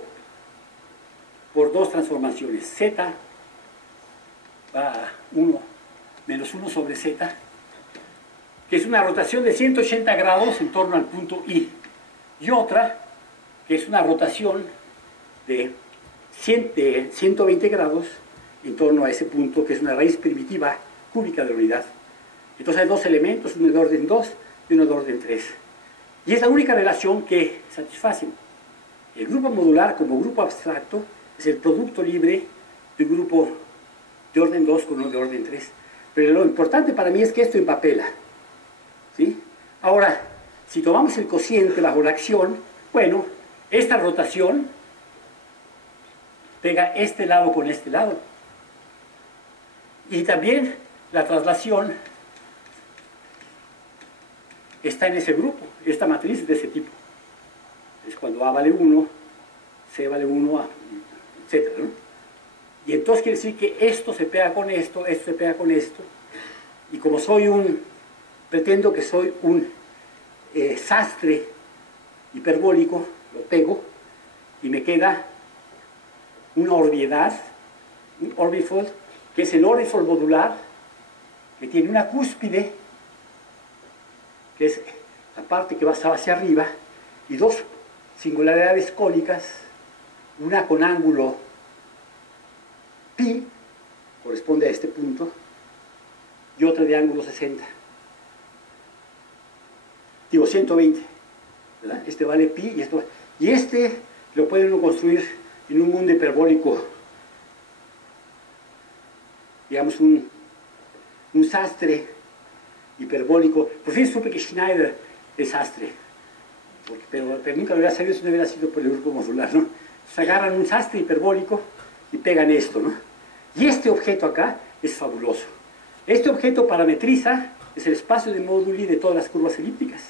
por dos transformaciones. Z va a 1 menos 1 sobre Z, que es una rotación de 180 grados en torno al punto I, y otra que es una rotación de 120 grados en torno a ese punto, que es una raíz primitiva cúbica de la unidad. Entonces hay dos elementos, uno de orden 2 y uno de orden 3. Y es la única relación que satisfacen. El grupo modular como grupo abstracto es el producto libre de un grupo de orden 2 con uno de orden 3. Pero lo importante para mí es que esto empapela, ¿sí? Ahora, si tomamos el cociente bajo la acción, bueno, esta rotación pega este lado con este lado. Y también la traslación está en ese grupo, esta matriz es de ese tipo. Es cuando A vale 1, C vale 1, etc., ¿no? Y entonces quiere decir que esto se pega con esto se pega con esto, y como pretendo que soy un sastre hiperbólico, lo pego, y me queda una orbiedad, un orbifold, que es el orbifold modular, que tiene una cúspide, que es la parte que va hacia arriba, y dos singularidades cónicas, una con ángulo pi, corresponde a este punto, y otra de ángulo 60. Digo 120, ¿verdad? Este vale pi y esto vale. Y este lo puede uno construir en un mundo hiperbólico, digamos un sastre hiperbólico. Por fin supe que Schneider es sastre, pero nunca lo hubiera sabido si no hubiera sido por el grupo modular, ¿no? Se agarran un sastre hiperbólico y pegan esto, ¿no? Y este objeto acá es fabuloso. Este objeto parametriza, es el espacio de móduli de todas las curvas elípticas.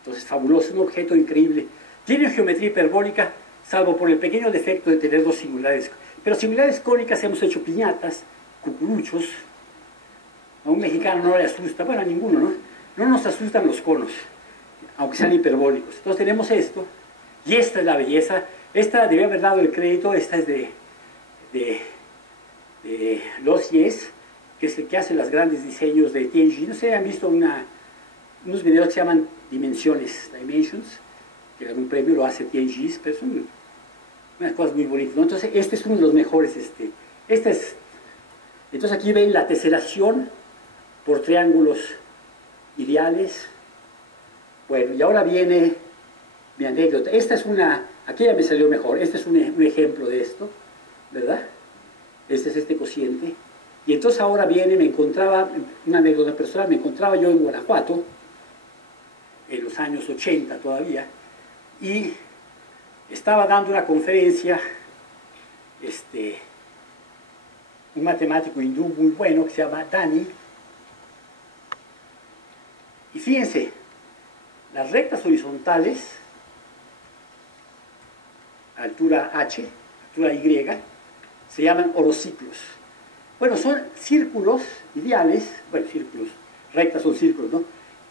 Entonces, fabuloso, un objeto increíble. Tiene geometría hiperbólica, salvo por el pequeño defecto de tener dos singularidades. Pero singularidades cónicas hemos hecho piñatas, cucuruchos. A un mexicano no le asusta, bueno, a ninguno, ¿no? No nos asustan los conos, aunque sean hiperbólicos. Entonces tenemos esto, y esta es la belleza. Esta debía haber dado el crédito, esta es de Lossies, que es el que hace los grandes diseños de Tianjin. No sé si han visto unos videos que se llaman Dimensiones, Dimensions, que ganó un premio, lo hace Tianjin, pero son unas cosas muy bonitas, ¿no? Entonces este es uno de los mejores. Entonces aquí ven la teselación por triángulos ideales. Bueno, y ahora viene mi anécdota. Esta es aquí ya me salió mejor. Este es un ejemplo de esto, ¿verdad? Este es este cociente. Y entonces ahora me encontraba, una anécdota personal, me encontraba yo en Guanajuato, en los años 80 todavía, y estaba dando una conferencia, un matemático hindú muy bueno que se llama Dani. Y fíjense, las rectas horizontales, altura h, altura y, se llaman orociclos. Bueno, son círculos ideales, bueno, círculos, rectas son círculos, ¿no?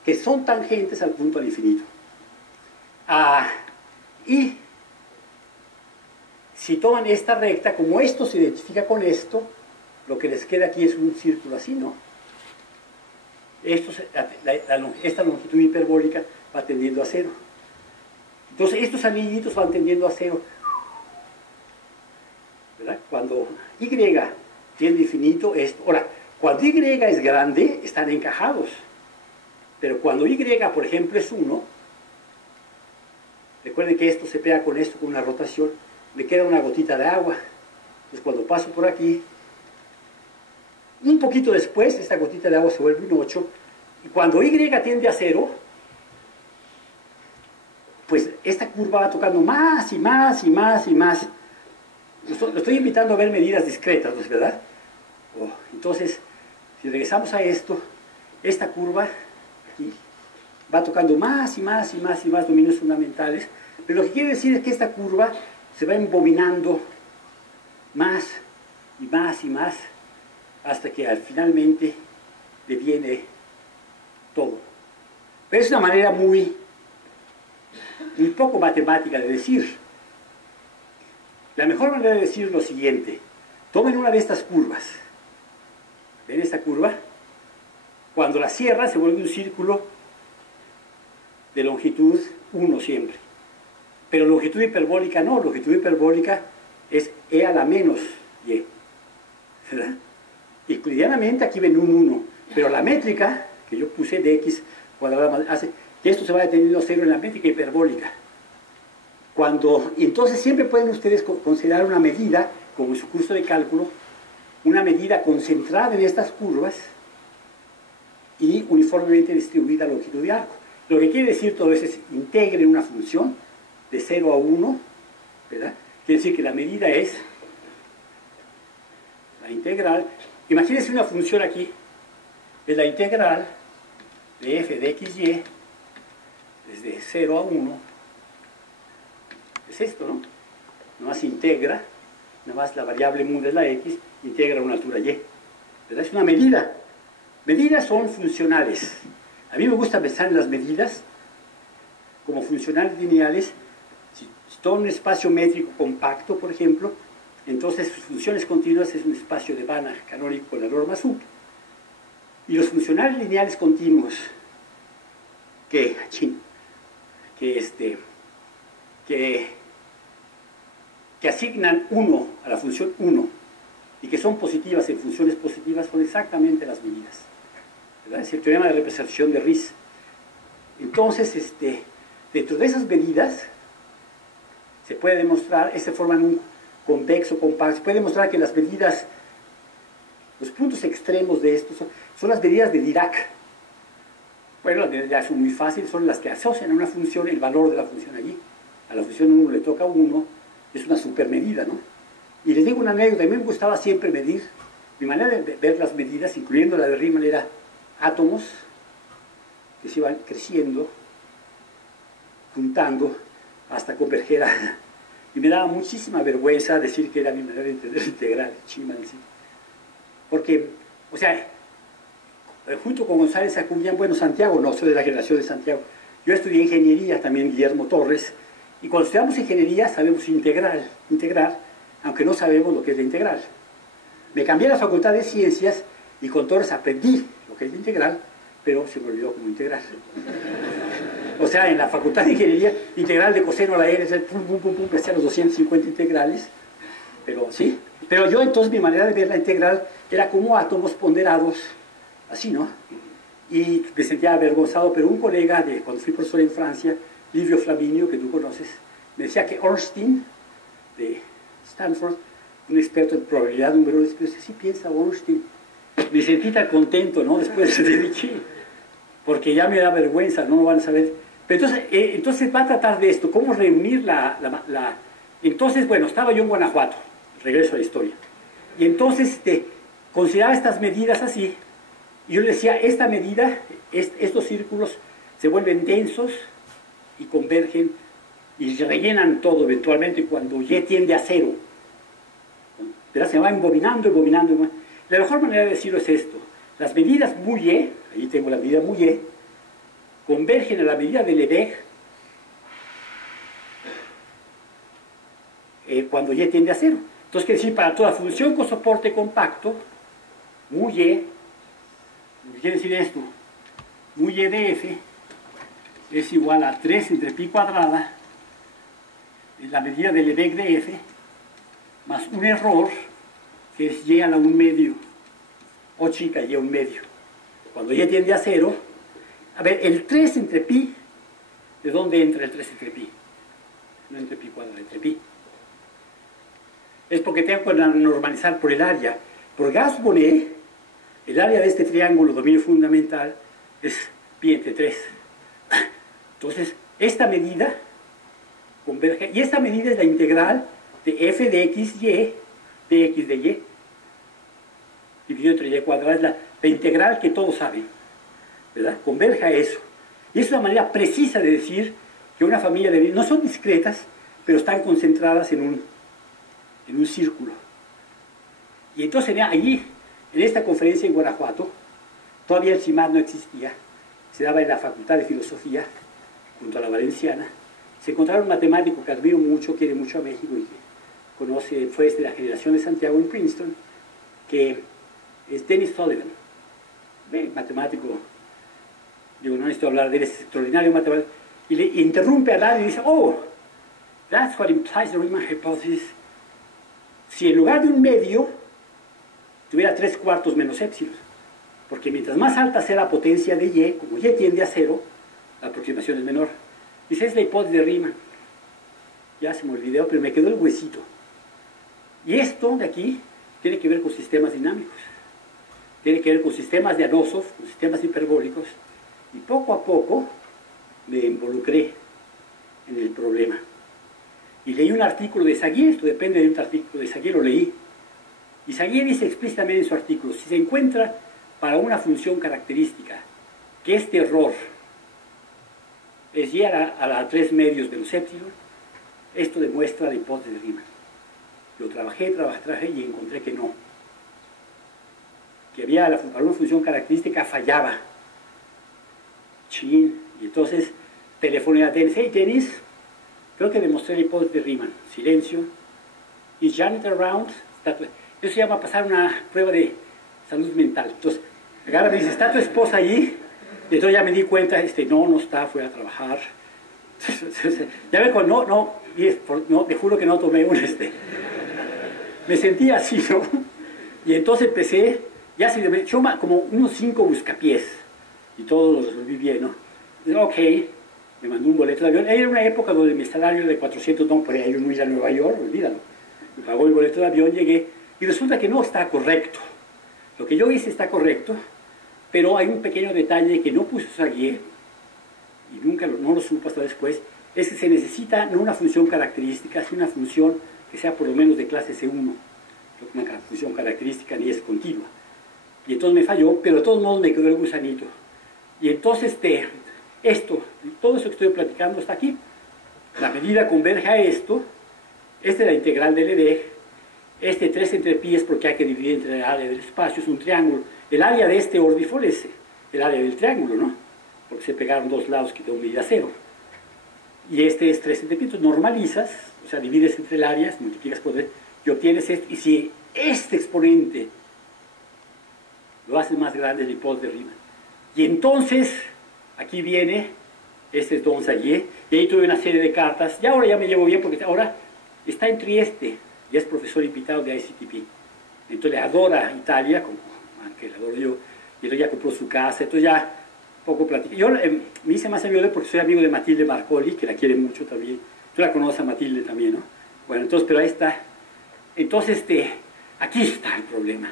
Que son tangentes al punto al infinito. Y si toman esta recta, como esto se identifica con esto, lo que les queda aquí es un círculo así, ¿no? Esta longitud hiperbólica va tendiendo a cero. Entonces estos anillitos van tendiendo a cero, ¿verdad? Cuando Y tiende a infinito, esto. Ahora, cuando Y es grande, están encajados. Pero cuando Y, por ejemplo, es 1, recuerden que esto se pega con esto, con una rotación, me queda una gotita de agua. Entonces cuando paso por aquí, un poquito después, esta gotita de agua se vuelve un 8, y cuando Y tiende a 0, pues esta curva va tocando más y más y más y más. Lo estoy invitando a ver medidas discretas, ¿no es verdad? Entonces, si regresamos a esto, esta curva aquí va tocando más y más y más y más dominios fundamentales, pero lo que quiere decir es que esta curva se va embobinando más y más y más hasta que finalmente deviene todo. Pero es una manera muy poco matemática de decir. La mejor manera de decir lo siguiente: tomen una de estas curvas. ¿Ven esta curva? Cuando la cierra se vuelve un círculo de longitud 1 siempre. Pero longitud hiperbólica no, longitud hiperbólica es e a la menos y, ¿verdad? Y cotidianamente aquí ven un 1, pero la métrica que yo puse de x cuadrada hace que esto se vaya teniendo a 0 en la métrica hiperbólica. Y entonces siempre pueden ustedes considerar una medida, como en su curso de cálculo, una medida concentrada en estas curvas y uniformemente distribuida a longitud de arco. Lo que quiere decir todo eso es integren una función de 0 a 1, ¿verdad? Quiere decir que la medida es la integral. Imagínense una función aquí, es la integral de f de xy desde 0 a 1. Es esto, ¿no? Nada más integra, nada más la variable mu es la x, integra a una altura y. ¿Verdad? Es una medida. Medidas son funcionales. A mí me gusta pensar en las medidas como funcionales lineales. Si todo un espacio métrico compacto, por ejemplo, entonces sus funciones continuas es un espacio de Banach canónico con la norma sub. Y los funcionales lineales continuos que asignan 1 a la función 1 y que son positivas en funciones positivas son exactamente las medidas, ¿verdad? Es el teorema de representación de Riesz. Entonces, dentro de esas medidas se puede demostrar, se forman un convexo compacto, se puede demostrar que las medidas, los puntos extremos de esto son las medidas de Dirac. Bueno, las medidas de Dirac son muy fáciles, son las que asocian a una función el valor de la función allí. A la función 1 le toca 1, es una supermedida, ¿no? Y les digo una anécdota, a mí me gustaba siempre medir, mi manera de ver las medidas, incluyendo la de Riemann, era átomos que se iban creciendo, juntando, hasta converger a... Y me daba muchísima vergüenza decir que era mi manera de entender integral, porque, o sea, junto con González Acuña, bueno, Santiago, no, soy de la generación de Santiago, yo estudié ingeniería, también Guillermo Torres, y cuando estudiamos ingeniería sabemos integrar, aunque no sabemos lo que es la integral. Me cambié a la Facultad de Ciencias y con Torres aprendí lo que es la integral, pero se me olvidó cómo integrar. O sea, en la Facultad de Ingeniería, integral de coseno a la n, pum, pum, pum, pum, que hacía los 250 integrales, pero sí. Pero yo entonces mi manera de ver la integral era como átomos ponderados, así, ¿no? Y me sentía avergonzado, pero un colega, cuando fui profesor en Francia, Livio Flaminio, que tú conoces, me decía que Ornstein, de Stanford, un experto en probabilidad numerosa, pero sí piensa Ornstein. Me sentí tan contento, ¿no? Después de decir, porque ya me da vergüenza, no lo van a saber. Pero entonces va a tratar de esto, cómo reunir Entonces, bueno, estaba yo en Guanajuato, regreso a la historia, y entonces consideraba estas medidas así, y yo le decía, esta medida, estos círculos se vuelven densos y convergen y rellenan todo eventualmente cuando y tiende a 0. ¿Verdad? Se va embobinando. La mejor manera de decirlo es esto: las medidas mu y, ahí tengo la medida mu y, convergen a la medida de Lebesgue cuando y tiende a 0. Entonces quiere decir, para toda función con soporte compacto, mu y, lo que quiere decir esto, mu y de f es igual a 3 entre pi cuadrada, en la medida del EDEC de f, más un error, que es y a la 1 medio, o chica y a 1 medio. Cuando y tiende a 0, a ver, el 3 entre pi, ¿de dónde entra el 3 entre pi? No entre pi cuadrado, entre pi. Es porque tengo que normalizar por el área. Por Gauss-Bonnet, el área de este triángulo dominio fundamental es pi entre 3. Entonces, esta medida converge, y esta medida es la integral de f de x, y, de x de y, dividido entre y cuadrado, es la integral que todos saben, ¿verdad? Converge a eso. Y es una manera precisa de decir que una familia de no son discretas, pero están concentradas en un círculo. Y entonces allí, en esta conferencia en Guanajuato, todavía el CIMAD no existía, se daba en la Facultad de Filosofía, junto a la Valenciana. Se encontraron un matemático que admiro mucho, quiere mucho a México y que conoce, fue de la generación de Santiago en Princeton, que es Dennis Sullivan, matemático, digo, no necesito hablar de él, es extraordinario matemático, y le interrumpe a Larry y dice, oh, that's what implies the Riemann hypothesis. Si en lugar de un medio tuviera 3/4 menos épsilon, porque mientras más alta sea la potencia de y, como y tiende a 0, la aproximación es menor. Dice, es la hipótesis de Riemann. Ya se me olvidó, pero me quedó el huesito. Y esto de aquí tiene que ver con sistemas dinámicos. Tiene que ver con sistemas de Anosov, con sistemas hiperbólicos. Y poco a poco me involucré en el problema. Y leí un artículo de Saguier, esto depende de un artículo de Saguier, lo leí. Y Saguier dice explícitamente en su artículo, si se encuentra para una función característica que este error es y a la 3 medios de los épsilon, esto demuestra la hipótesis de Riemann. Lo trabajé y encontré que no. Que para una función característica fallaba. Chin. Y entonces telefoné a Dennis. Hey, Dennis, creo que demostré la hipótesis de Riemann. Silencio. ¿Is Janet around? Eso se llama pasar una prueba de salud mental. Entonces, agarra y me dice, ¿está tu esposa allí? Y entonces ya me di cuenta, no está, fue a trabajar. Ya ve, no, te juro que no tomé me sentía así, ¿no? Y entonces empecé, ya se me echó como unos 5 buscapiés, y todos los resolví bien, ¿no? Y, ok, me mandó un boleto de avión. Era una época donde mi salario era de 400, no, por ahí yo no ir a Nueva York, olvídalo. Me pagó el boleto de avión, llegué, y resulta que no está correcto. Lo que yo hice está correcto, pero hay un pequeño detalle que no puso Saguier, y no lo supo hasta después, es que se necesita no una función característica, sino una función que sea por lo menos de clase C1. Una función característica ni es continua. Y entonces me falló, pero de todos modos me quedó el gusanito. Y entonces todo eso que estoy platicando está aquí. La medida converge a esto. Esta es la integral del EDEC. 3 entre pi es porque hay que dividir entre el área del espacio, es un triángulo. El área de este ordifol es el área del triángulo, ¿no? Porque se pegaron dos lados que tengo medida 0. Y es 3 entre pi, entonces normalizas, o sea, divides entre el área, multiplicas por 3, y obtienes y si este exponente lo haces más grande, es la hipótesis de Riemann. Y entonces, aquí viene, es Don Saguier, y ahí tuve una serie de cartas, y ahora ya me llevo bien, porque ahora está en Trieste, ya es profesor invitado de ICTP. Entonces le adora Italia, como que le adoro yo, y entonces ya compró su casa, entonces ya poco platico. Yo me hice más amigo de él porque soy amigo de Matilde Marcoli, que la quiere mucho también. Tú la conoces a Matilde también, ¿no? Bueno, entonces, pero ahí está. Entonces, aquí está el problema.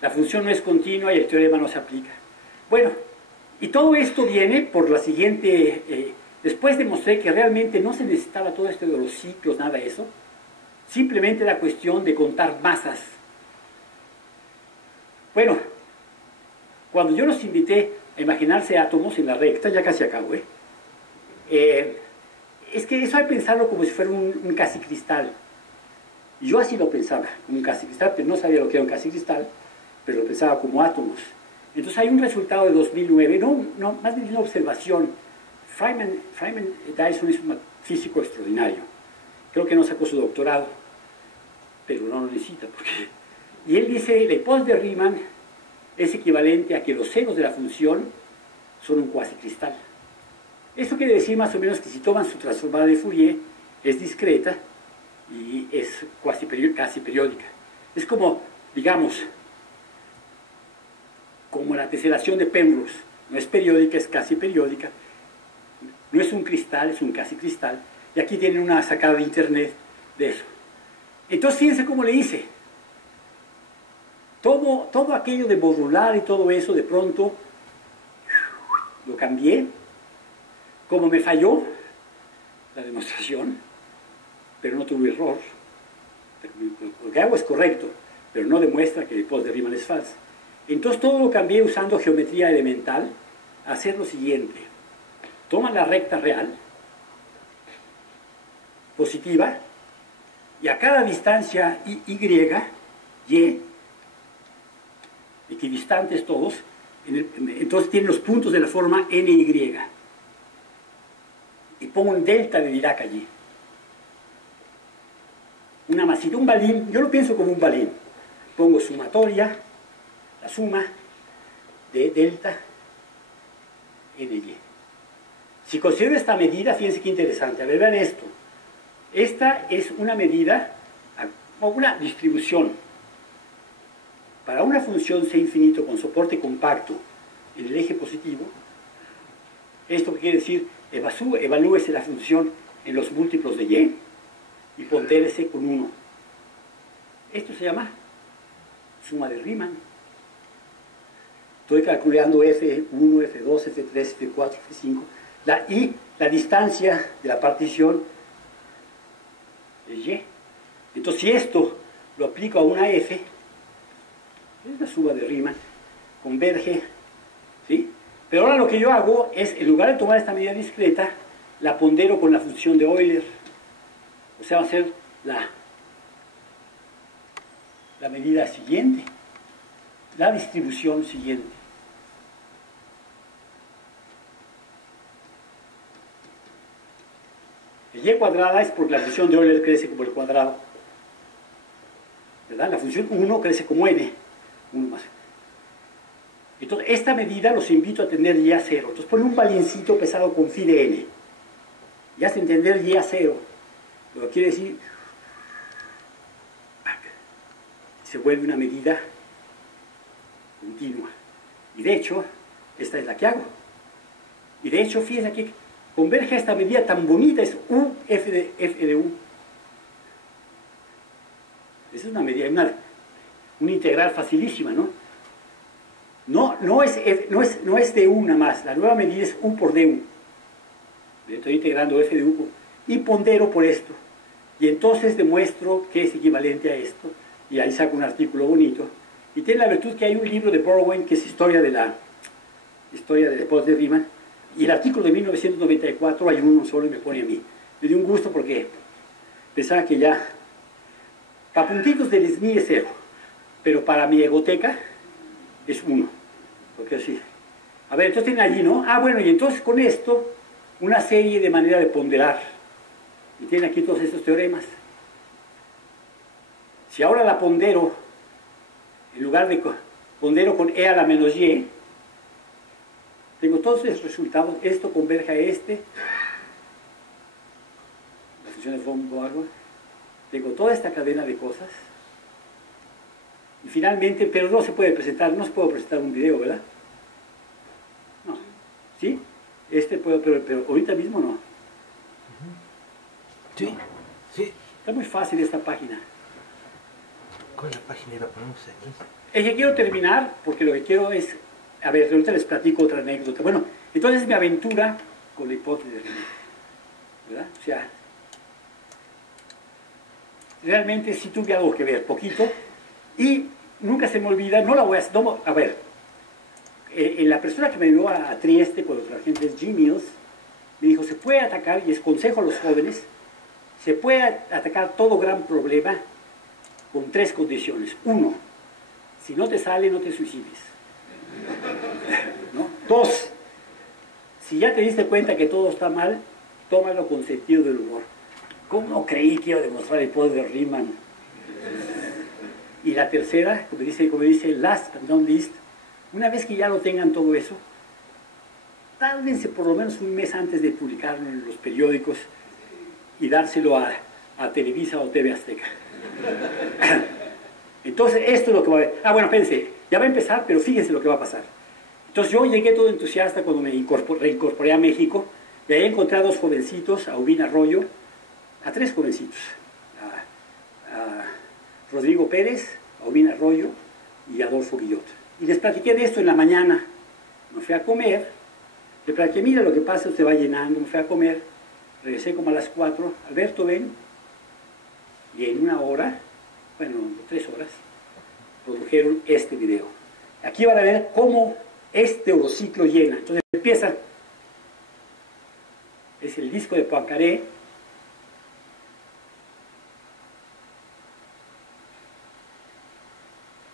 La función no es continua y el teorema no se aplica. Bueno, y todo esto viene por la siguiente... después demostré que realmente no se necesitaba todo esto de los ciclos, nada de eso. Simplemente era cuestión de contar masas. Bueno, cuando yo los invité a imaginarse átomos en la recta, ya casi acabo, es que eso hay que pensarlo como si fuera un casicristal. Y yo así lo pensaba, como un casicristal, pero no sabía lo que era un casicristal, pero lo pensaba como átomos. Entonces hay un resultado de 2009, más bien una observación. Feynman Dyson es un físico extraordinario. Creo que no sacó su doctorado, pero no lo necesita. Y él dice, la hipótesis de Riemann es equivalente a que los senos de la función son un cuasicristal. Esto quiere decir más o menos que si toman su transformada de Fourier, es discreta y es casi periódica. Es como, digamos, como la teselación de Penrose. No es periódica, es casi periódica. No es un cristal, es un casi cristal. Y aquí tienen una sacada de internet de eso. Entonces fíjense cómo le hice. Todo aquello de modular y todo eso, de pronto lo cambié. Como me falló la demostración, pero no tuve error. Lo que hago es correcto, pero no demuestra que el post de Riemann es falso. Entonces todo lo cambié usando geometría elemental a hacer lo siguiente. Toman la recta real, positiva, y a cada distancia y, equidistantes todos, entonces tienen los puntos de la forma ny. Y pongo un delta de Dirac allí. Una masita, un balín, yo lo pienso como un balín. Pongo sumatoria, la suma de delta ny. Si considero esta medida, fíjense qué interesante. A ver, vean esto. Esta es una medida, o una distribución. Para una función C infinito con soporte compacto en el eje positivo, ¿esto qué quiere decir? Evalúese la función en los múltiplos de y y pondérese con 1. Esto se llama suma de Riemann. Estoy calculando F1, F2, F3, F4, F5. Y la distancia de la partición es y. Entonces, si esto lo aplico a una F, es la suma de Riemann, converge, ¿sí? Pero ahora lo que yo hago es, en lugar de tomar esta medida discreta, la pondero con la función de Euler. O sea, va a ser la medida siguiente, la distribución siguiente. El y cuadrada es porque la función de Euler crece como el cuadrado, ¿verdad? La función 1 crece como n, 1 más. Entonces, esta medida los invito a tener y a 0. Entonces, ponen un balincito pesado con phi de n. Y hace entender y a 0. Lo que quiere decir, se vuelve una medida continua. Y de hecho, esta es la que hago. Y de hecho, fíjense aquí, converge a esta medida tan bonita, es u f de u. Esa es una medida, una integral facilísima, ¿no? No es de u nada más, la nueva medida es u por du. Estoy integrando f de u y pondero por esto. Y entonces demuestro que es equivalente a esto. Y ahí saco un artículo bonito. Y tiene la virtud que hay un libro de Borwein que es historia del post de Riemann. Y el artículo de 1994 hay uno solo y me pone a mí. Me dio un gusto porque pensaba que ya, para puntitos del SNI es 0, pero para mi egoteca es 1. Porque así. A ver, entonces tienen allí, ¿no? Ah, bueno, y entonces con esto, una serie de manera de ponderar. Y tienen aquí todos estos teoremas. Si ahora la pondero, en lugar de pondero con e a la menos y, tengo todos esos resultados. Esto converge a este. La función de von Neumann. Tengo toda esta cadena de cosas. Y finalmente, pero no se puede presentar, no se puede presentar un video, ¿verdad? No. ¿Sí? Pero ahorita mismo no. Sí, no. Sí. Está muy fácil esta página. ¿Cuál es la página? La ponemos aquí. Es que quiero terminar, porque lo que quiero es... A ver, ahorita les platico otra anécdota. Bueno, entonces mi aventura con la hipótesis de Riemann, ¿verdad? O sea, realmente sí tuve algo que ver, poquito, y nunca se me olvida, no la voy a hacer, no, a ver, la persona que me llevó a Trieste cuando trabajé en G. Mills, me dijo, se puede atacar, y es consejo a los jóvenes, se puede atacar todo gran problema con 3 condiciones. 1, si no te sale, no te suicides. ¿No? 2, si ya te diste cuenta que todo está mal, tómalo con sentido del humor. ¿Cómo creí que iba a demostrar el poder de Riemann? Y la tercera, como dice last but not least, Una vez que ya lo tengan todo eso, tárdense por lo menos un mes antes de publicarlo en los periódicos y dárselo a Televisa o TV Azteca. Entonces, esto es lo que va a haber. Ah, bueno, espérense, ya va a empezar, pero fíjense lo que va a pasar. Entonces, yo llegué todo entusiasta cuando me reincorporé a México, y ahí encontré a dos jovencitos, a Ubín Arroyo, a tres jovencitos, a Rodrigo Pérez, a Ubín Arroyo y a Adolfo Guillot. Y les platiqué de esto en la mañana. Me fui a comer, le platiqué, mira lo que pasa, usted va llenando, me fui a comer, regresé como a las 4, Alberto, ven, y en 1 hora, bueno, 3 horas, produjeron este video. Aquí van a ver cómo este holociclo llena. Entonces empieza, es el disco de Poincaré.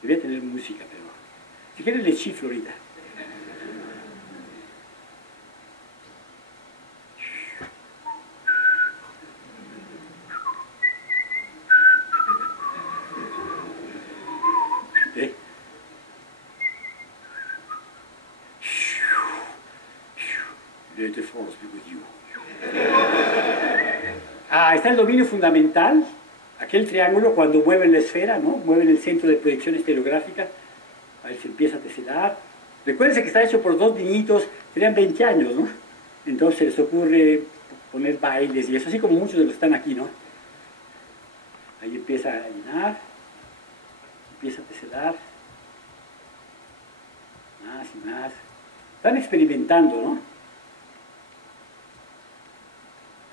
Debía tener música, pero si quieren le chiflo ahorita. ¿Eh? Let the force be with you. Ah, está el dominio fundamental. Aquel triángulo, cuando mueven la esfera, ¿no? Mueven el centro de proyección estereográfica, ahí se empieza a teselar. Recuérdense que está hecho por dos niñitos, tenían 20 años, ¿no? Entonces se les ocurre poner bailes y eso, así como muchos de los que están aquí, ¿no? Ahí empieza a llenar, empieza a teselar, más y más. Están experimentando, ¿no?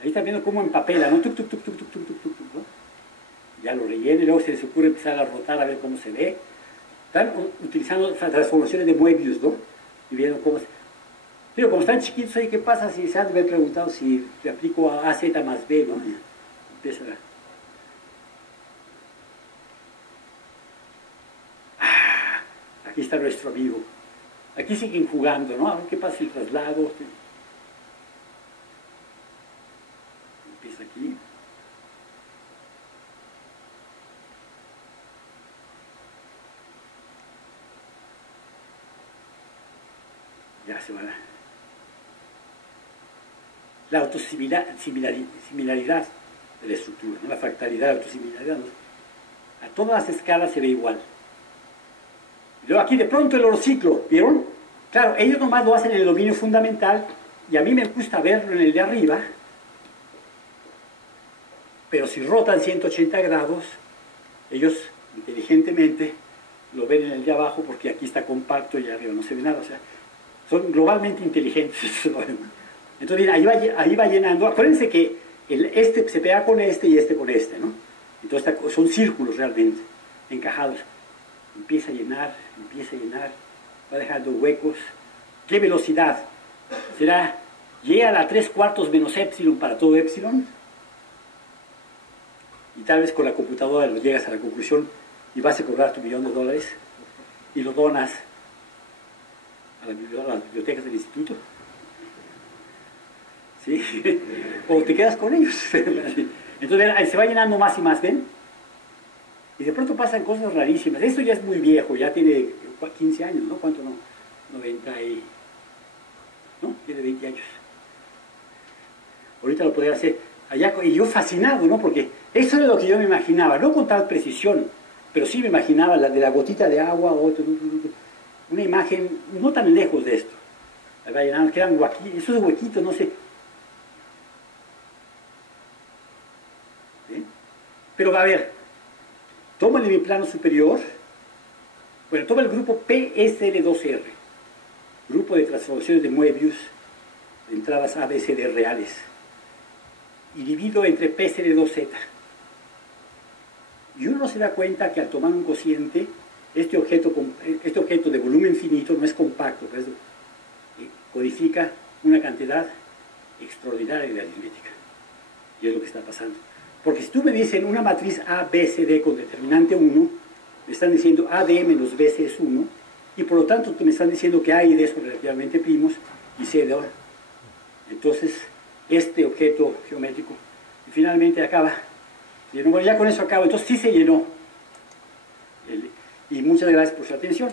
Ahí están viendo cómo empapela, ¿no? Tuc, tuc, tuc, tuc, tuc, tuc, tuc, tuc, ¿no? Ya lo rellena y luego se les ocurre empezar a rotar a ver cómo se ve. Están utilizando transformaciones de Moebius, ¿no? Y viendo cómo se... Digo, como están chiquitos ahí, ¿qué pasa si se han de haber preguntado si le aplico a AZ más B, ¿no? Empieza a... Aquí está nuestro amigo. Aquí siguen jugando, ¿no? A ver qué pasa el traslado. Empieza aquí. Ya se van a... La autosimilaridad de la estructura, ¿no? La fractalidad, la autosimilaridad, ¿no? A todas las escalas se ve igual. Y luego aquí de pronto el holociclo, ¿vieron? Claro, ellos nomás lo hacen en el dominio fundamental y a mí me gusta verlo en el de arriba, pero si rotan 180 grados, ellos inteligentemente lo ven en el de abajo porque aquí está compacto y arriba no se ve nada, o sea, son globalmente inteligentes. Entonces, ahí va llenando. Acuérdense que este se pega con este y este con este, ¿no? Entonces son círculos realmente, encajados. Empieza a llenar, va dejando huecos. ¿Qué velocidad? ¿Será llega a la 3/4 menos epsilon para todo epsilon? Y tal vez con la computadora lo llegas a la conclusión y vas a cobrar tu $1.000.000 y lo donas a las bibliotecas del instituto. ¿Sí? O te quedas con ellos. Entonces ahí se va llenando más y más, ¿ven? Y de pronto pasan cosas rarísimas. Esto ya es muy viejo, ya tiene 15 años, ¿no? ¿Cuánto no? 90 y... ¿no? Tiene 20 años. Ahorita lo podría hacer allá, y yo fascinado, ¿no? Porque eso es lo que yo me imaginaba, no con tal precisión, pero sí me imaginaba la de la gotita de agua, una imagen no tan lejos de esto. Ahí va llenando, quedan esos huequitos, no sé. ¿Sí? Pero a ver, toma el de mi plano superior, bueno, toma el grupo PSL2R, grupo de transformaciones de Moebius, de entradas ABCD reales, y divido entre PSL2Z. Y uno se da cuenta que al tomar un cociente, este objeto de volumen finito no es compacto, pues, codifica una cantidad extraordinaria de aritmética. Y es lo que está pasando. Porque si tú me dices una matriz A, B, C, D con determinante 1, me están diciendo AD menos BC es 1, y por lo tanto me están diciendo que A y D son relativamente primos, y C de ahora. Entonces, este objeto geométrico, y finalmente acaba. Bueno, ya con eso acabo. Entonces sí se llenó. Y muchas gracias por su atención.